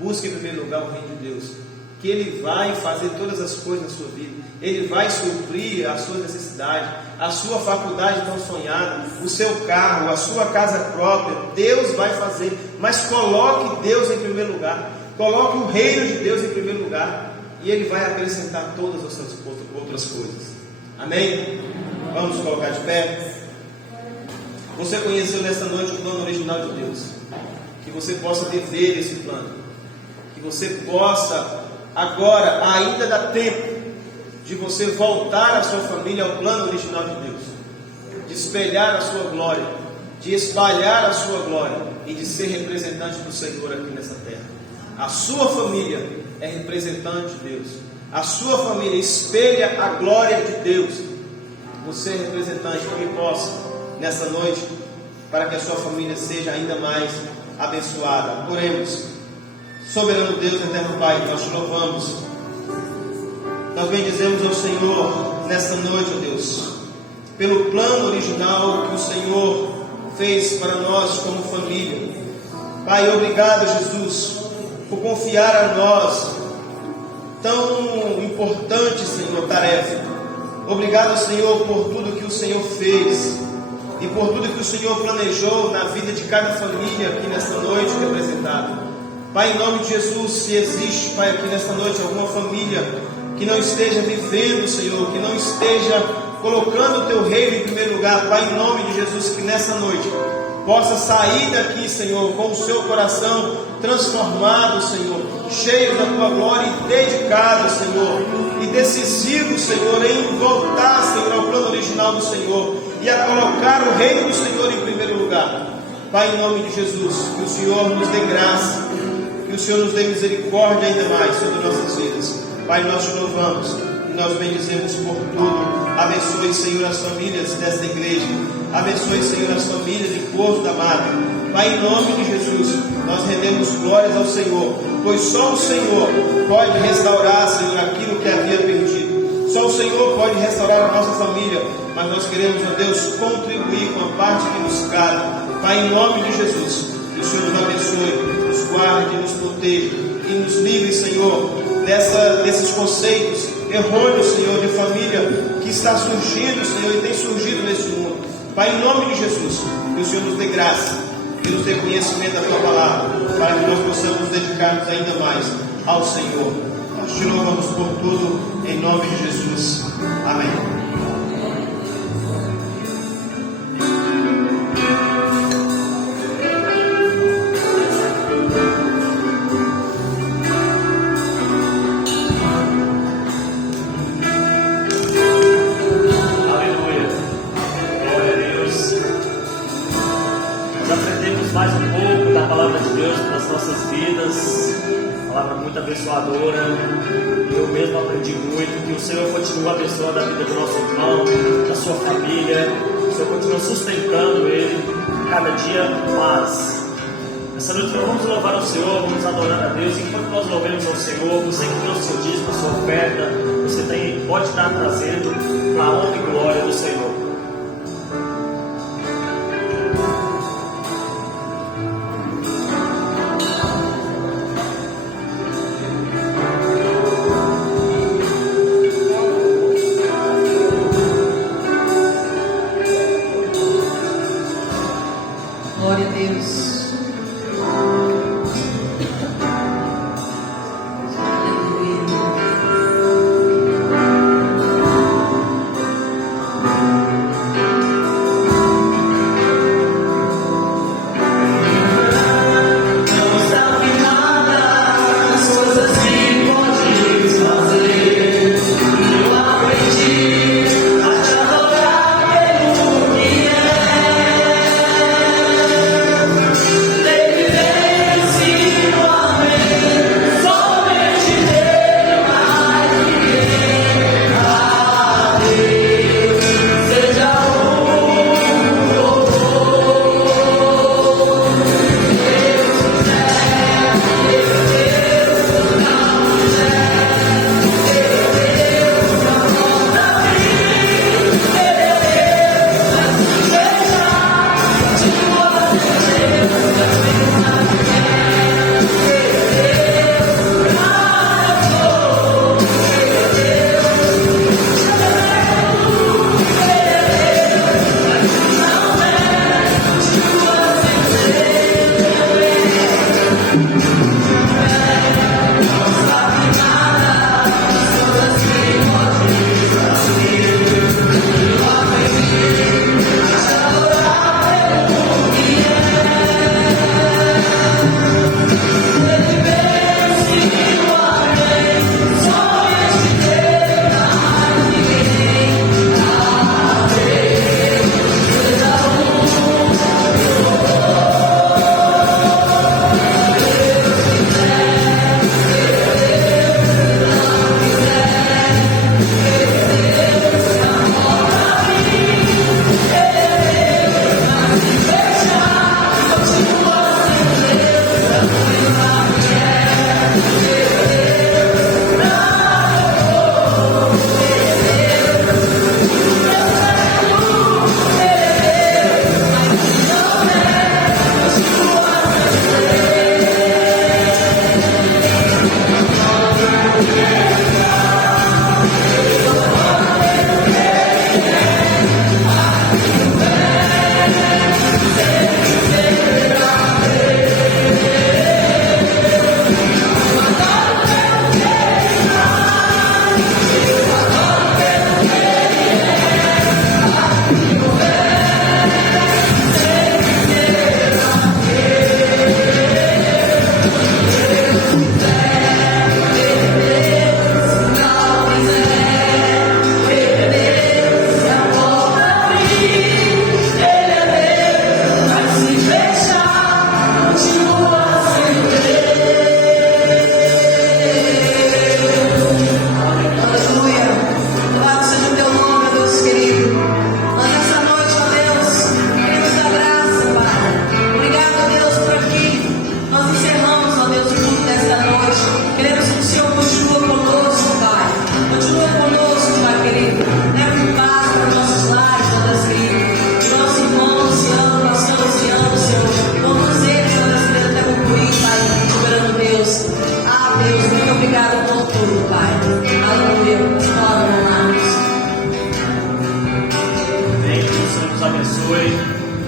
Busque em primeiro lugar o reino de Deus, que Ele vai fazer todas as coisas na sua vida. Ele vai suprir as suas necessidades, a sua faculdade tão sonhada, o seu carro, a sua casa própria. Deus vai fazer, mas coloque Deus em primeiro lugar. Coloque o reino de Deus em primeiro lugar, e Ele vai acrescentar todas as outras coisas. Amém? Vamos colocar de pé. Você conheceu nesta noite o plano original de Deus. Que você possa viver esse plano. Que você possa, agora, ainda dá tempo de você voltar a sua família ao plano original de Deus, de espelhar a sua glória, de espalhar a sua glória e de ser representante do Senhor aqui nessa terra. A sua família é representante de Deus. A sua família espelha a glória de Deus. Você é representante, que possa nessa noite, para que a sua família seja ainda mais abençoada. Oremos. Soberano Deus, eterno Pai, nós te louvamos. Nós bendizemos ao Senhor nesta noite, ó Deus, pelo plano original que o Senhor fez para nós como família. Pai, obrigado, Jesus, por confiar a nós tão importante, Senhor, tarefa. Obrigado, Senhor, por tudo que o Senhor fez e por tudo que o Senhor planejou na vida de cada família aqui nesta noite representada. Pai, em nome de Jesus, se existe, Pai, aqui nesta noite alguma família que não esteja vivendo, Senhor, que não esteja colocando o Teu reino em primeiro lugar, Pai, em nome de Jesus, que nessa noite possa sair daqui, Senhor, com o seu coração transformado, Senhor, cheio da Tua glória e dedicado, Senhor, e decisivo, Senhor, em voltar, Senhor, ao plano original do Senhor e a colocar o reino do Senhor em primeiro lugar. Pai, em nome de Jesus, que o Senhor nos dê graça, que o Senhor nos dê misericórdia ainda mais sobre nossas vidas. Pai, nós te louvamos e nós bendizemos por tudo. Abençoe, Senhor, as famílias desta igreja. Abençoe, Senhor, as famílias de Porto da Mata. Pai, em nome de Jesus, nós rendemos glórias ao Senhor, pois só o Senhor pode restaurar, Senhor, aquilo que havia perdido. Só o Senhor pode restaurar a nossa família, mas nós queremos, ó Deus, contribuir com a parte que nos cabe. Pai, em nome de Jesus, que o Senhor nos abençoe, nos guarde, nos proteja e nos livre, Senhor, desses conceitos errôneos, Senhor, de família que está surgindo, Senhor, e tem surgido nesse mundo. Pai, em nome de Jesus, que o Senhor nos dê graça, que nos dê conhecimento da Tua palavra, para que nós possamos nos dedicarmos ainda mais ao Senhor. Nós te louvamos por tudo, em nome de Jesus. Amém. Mais um pouco da palavra de Deus nas nossas vidas, palavra muito abençoada. abençoadora. Eu mesmo aprendi muito. Que o Senhor continua abençoando a vida do nosso irmão, da sua família. O Senhor continua sustentando ele cada dia mais. Essa noite nós vamos louvar ao Senhor, vamos adorar a Deus. Enquanto nós louvamos ao Senhor, você que tem o seu dízimo, a sua oferta, você pode estar trazendo para a honra e glória do Senhor. Glória a Deus.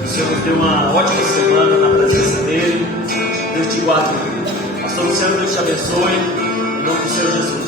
O Senhor nos deu uma ótima semana na presença dele. Deus te guarde. Pastor Luciano, Deus te abençoe. Em nome do Senhor Jesus.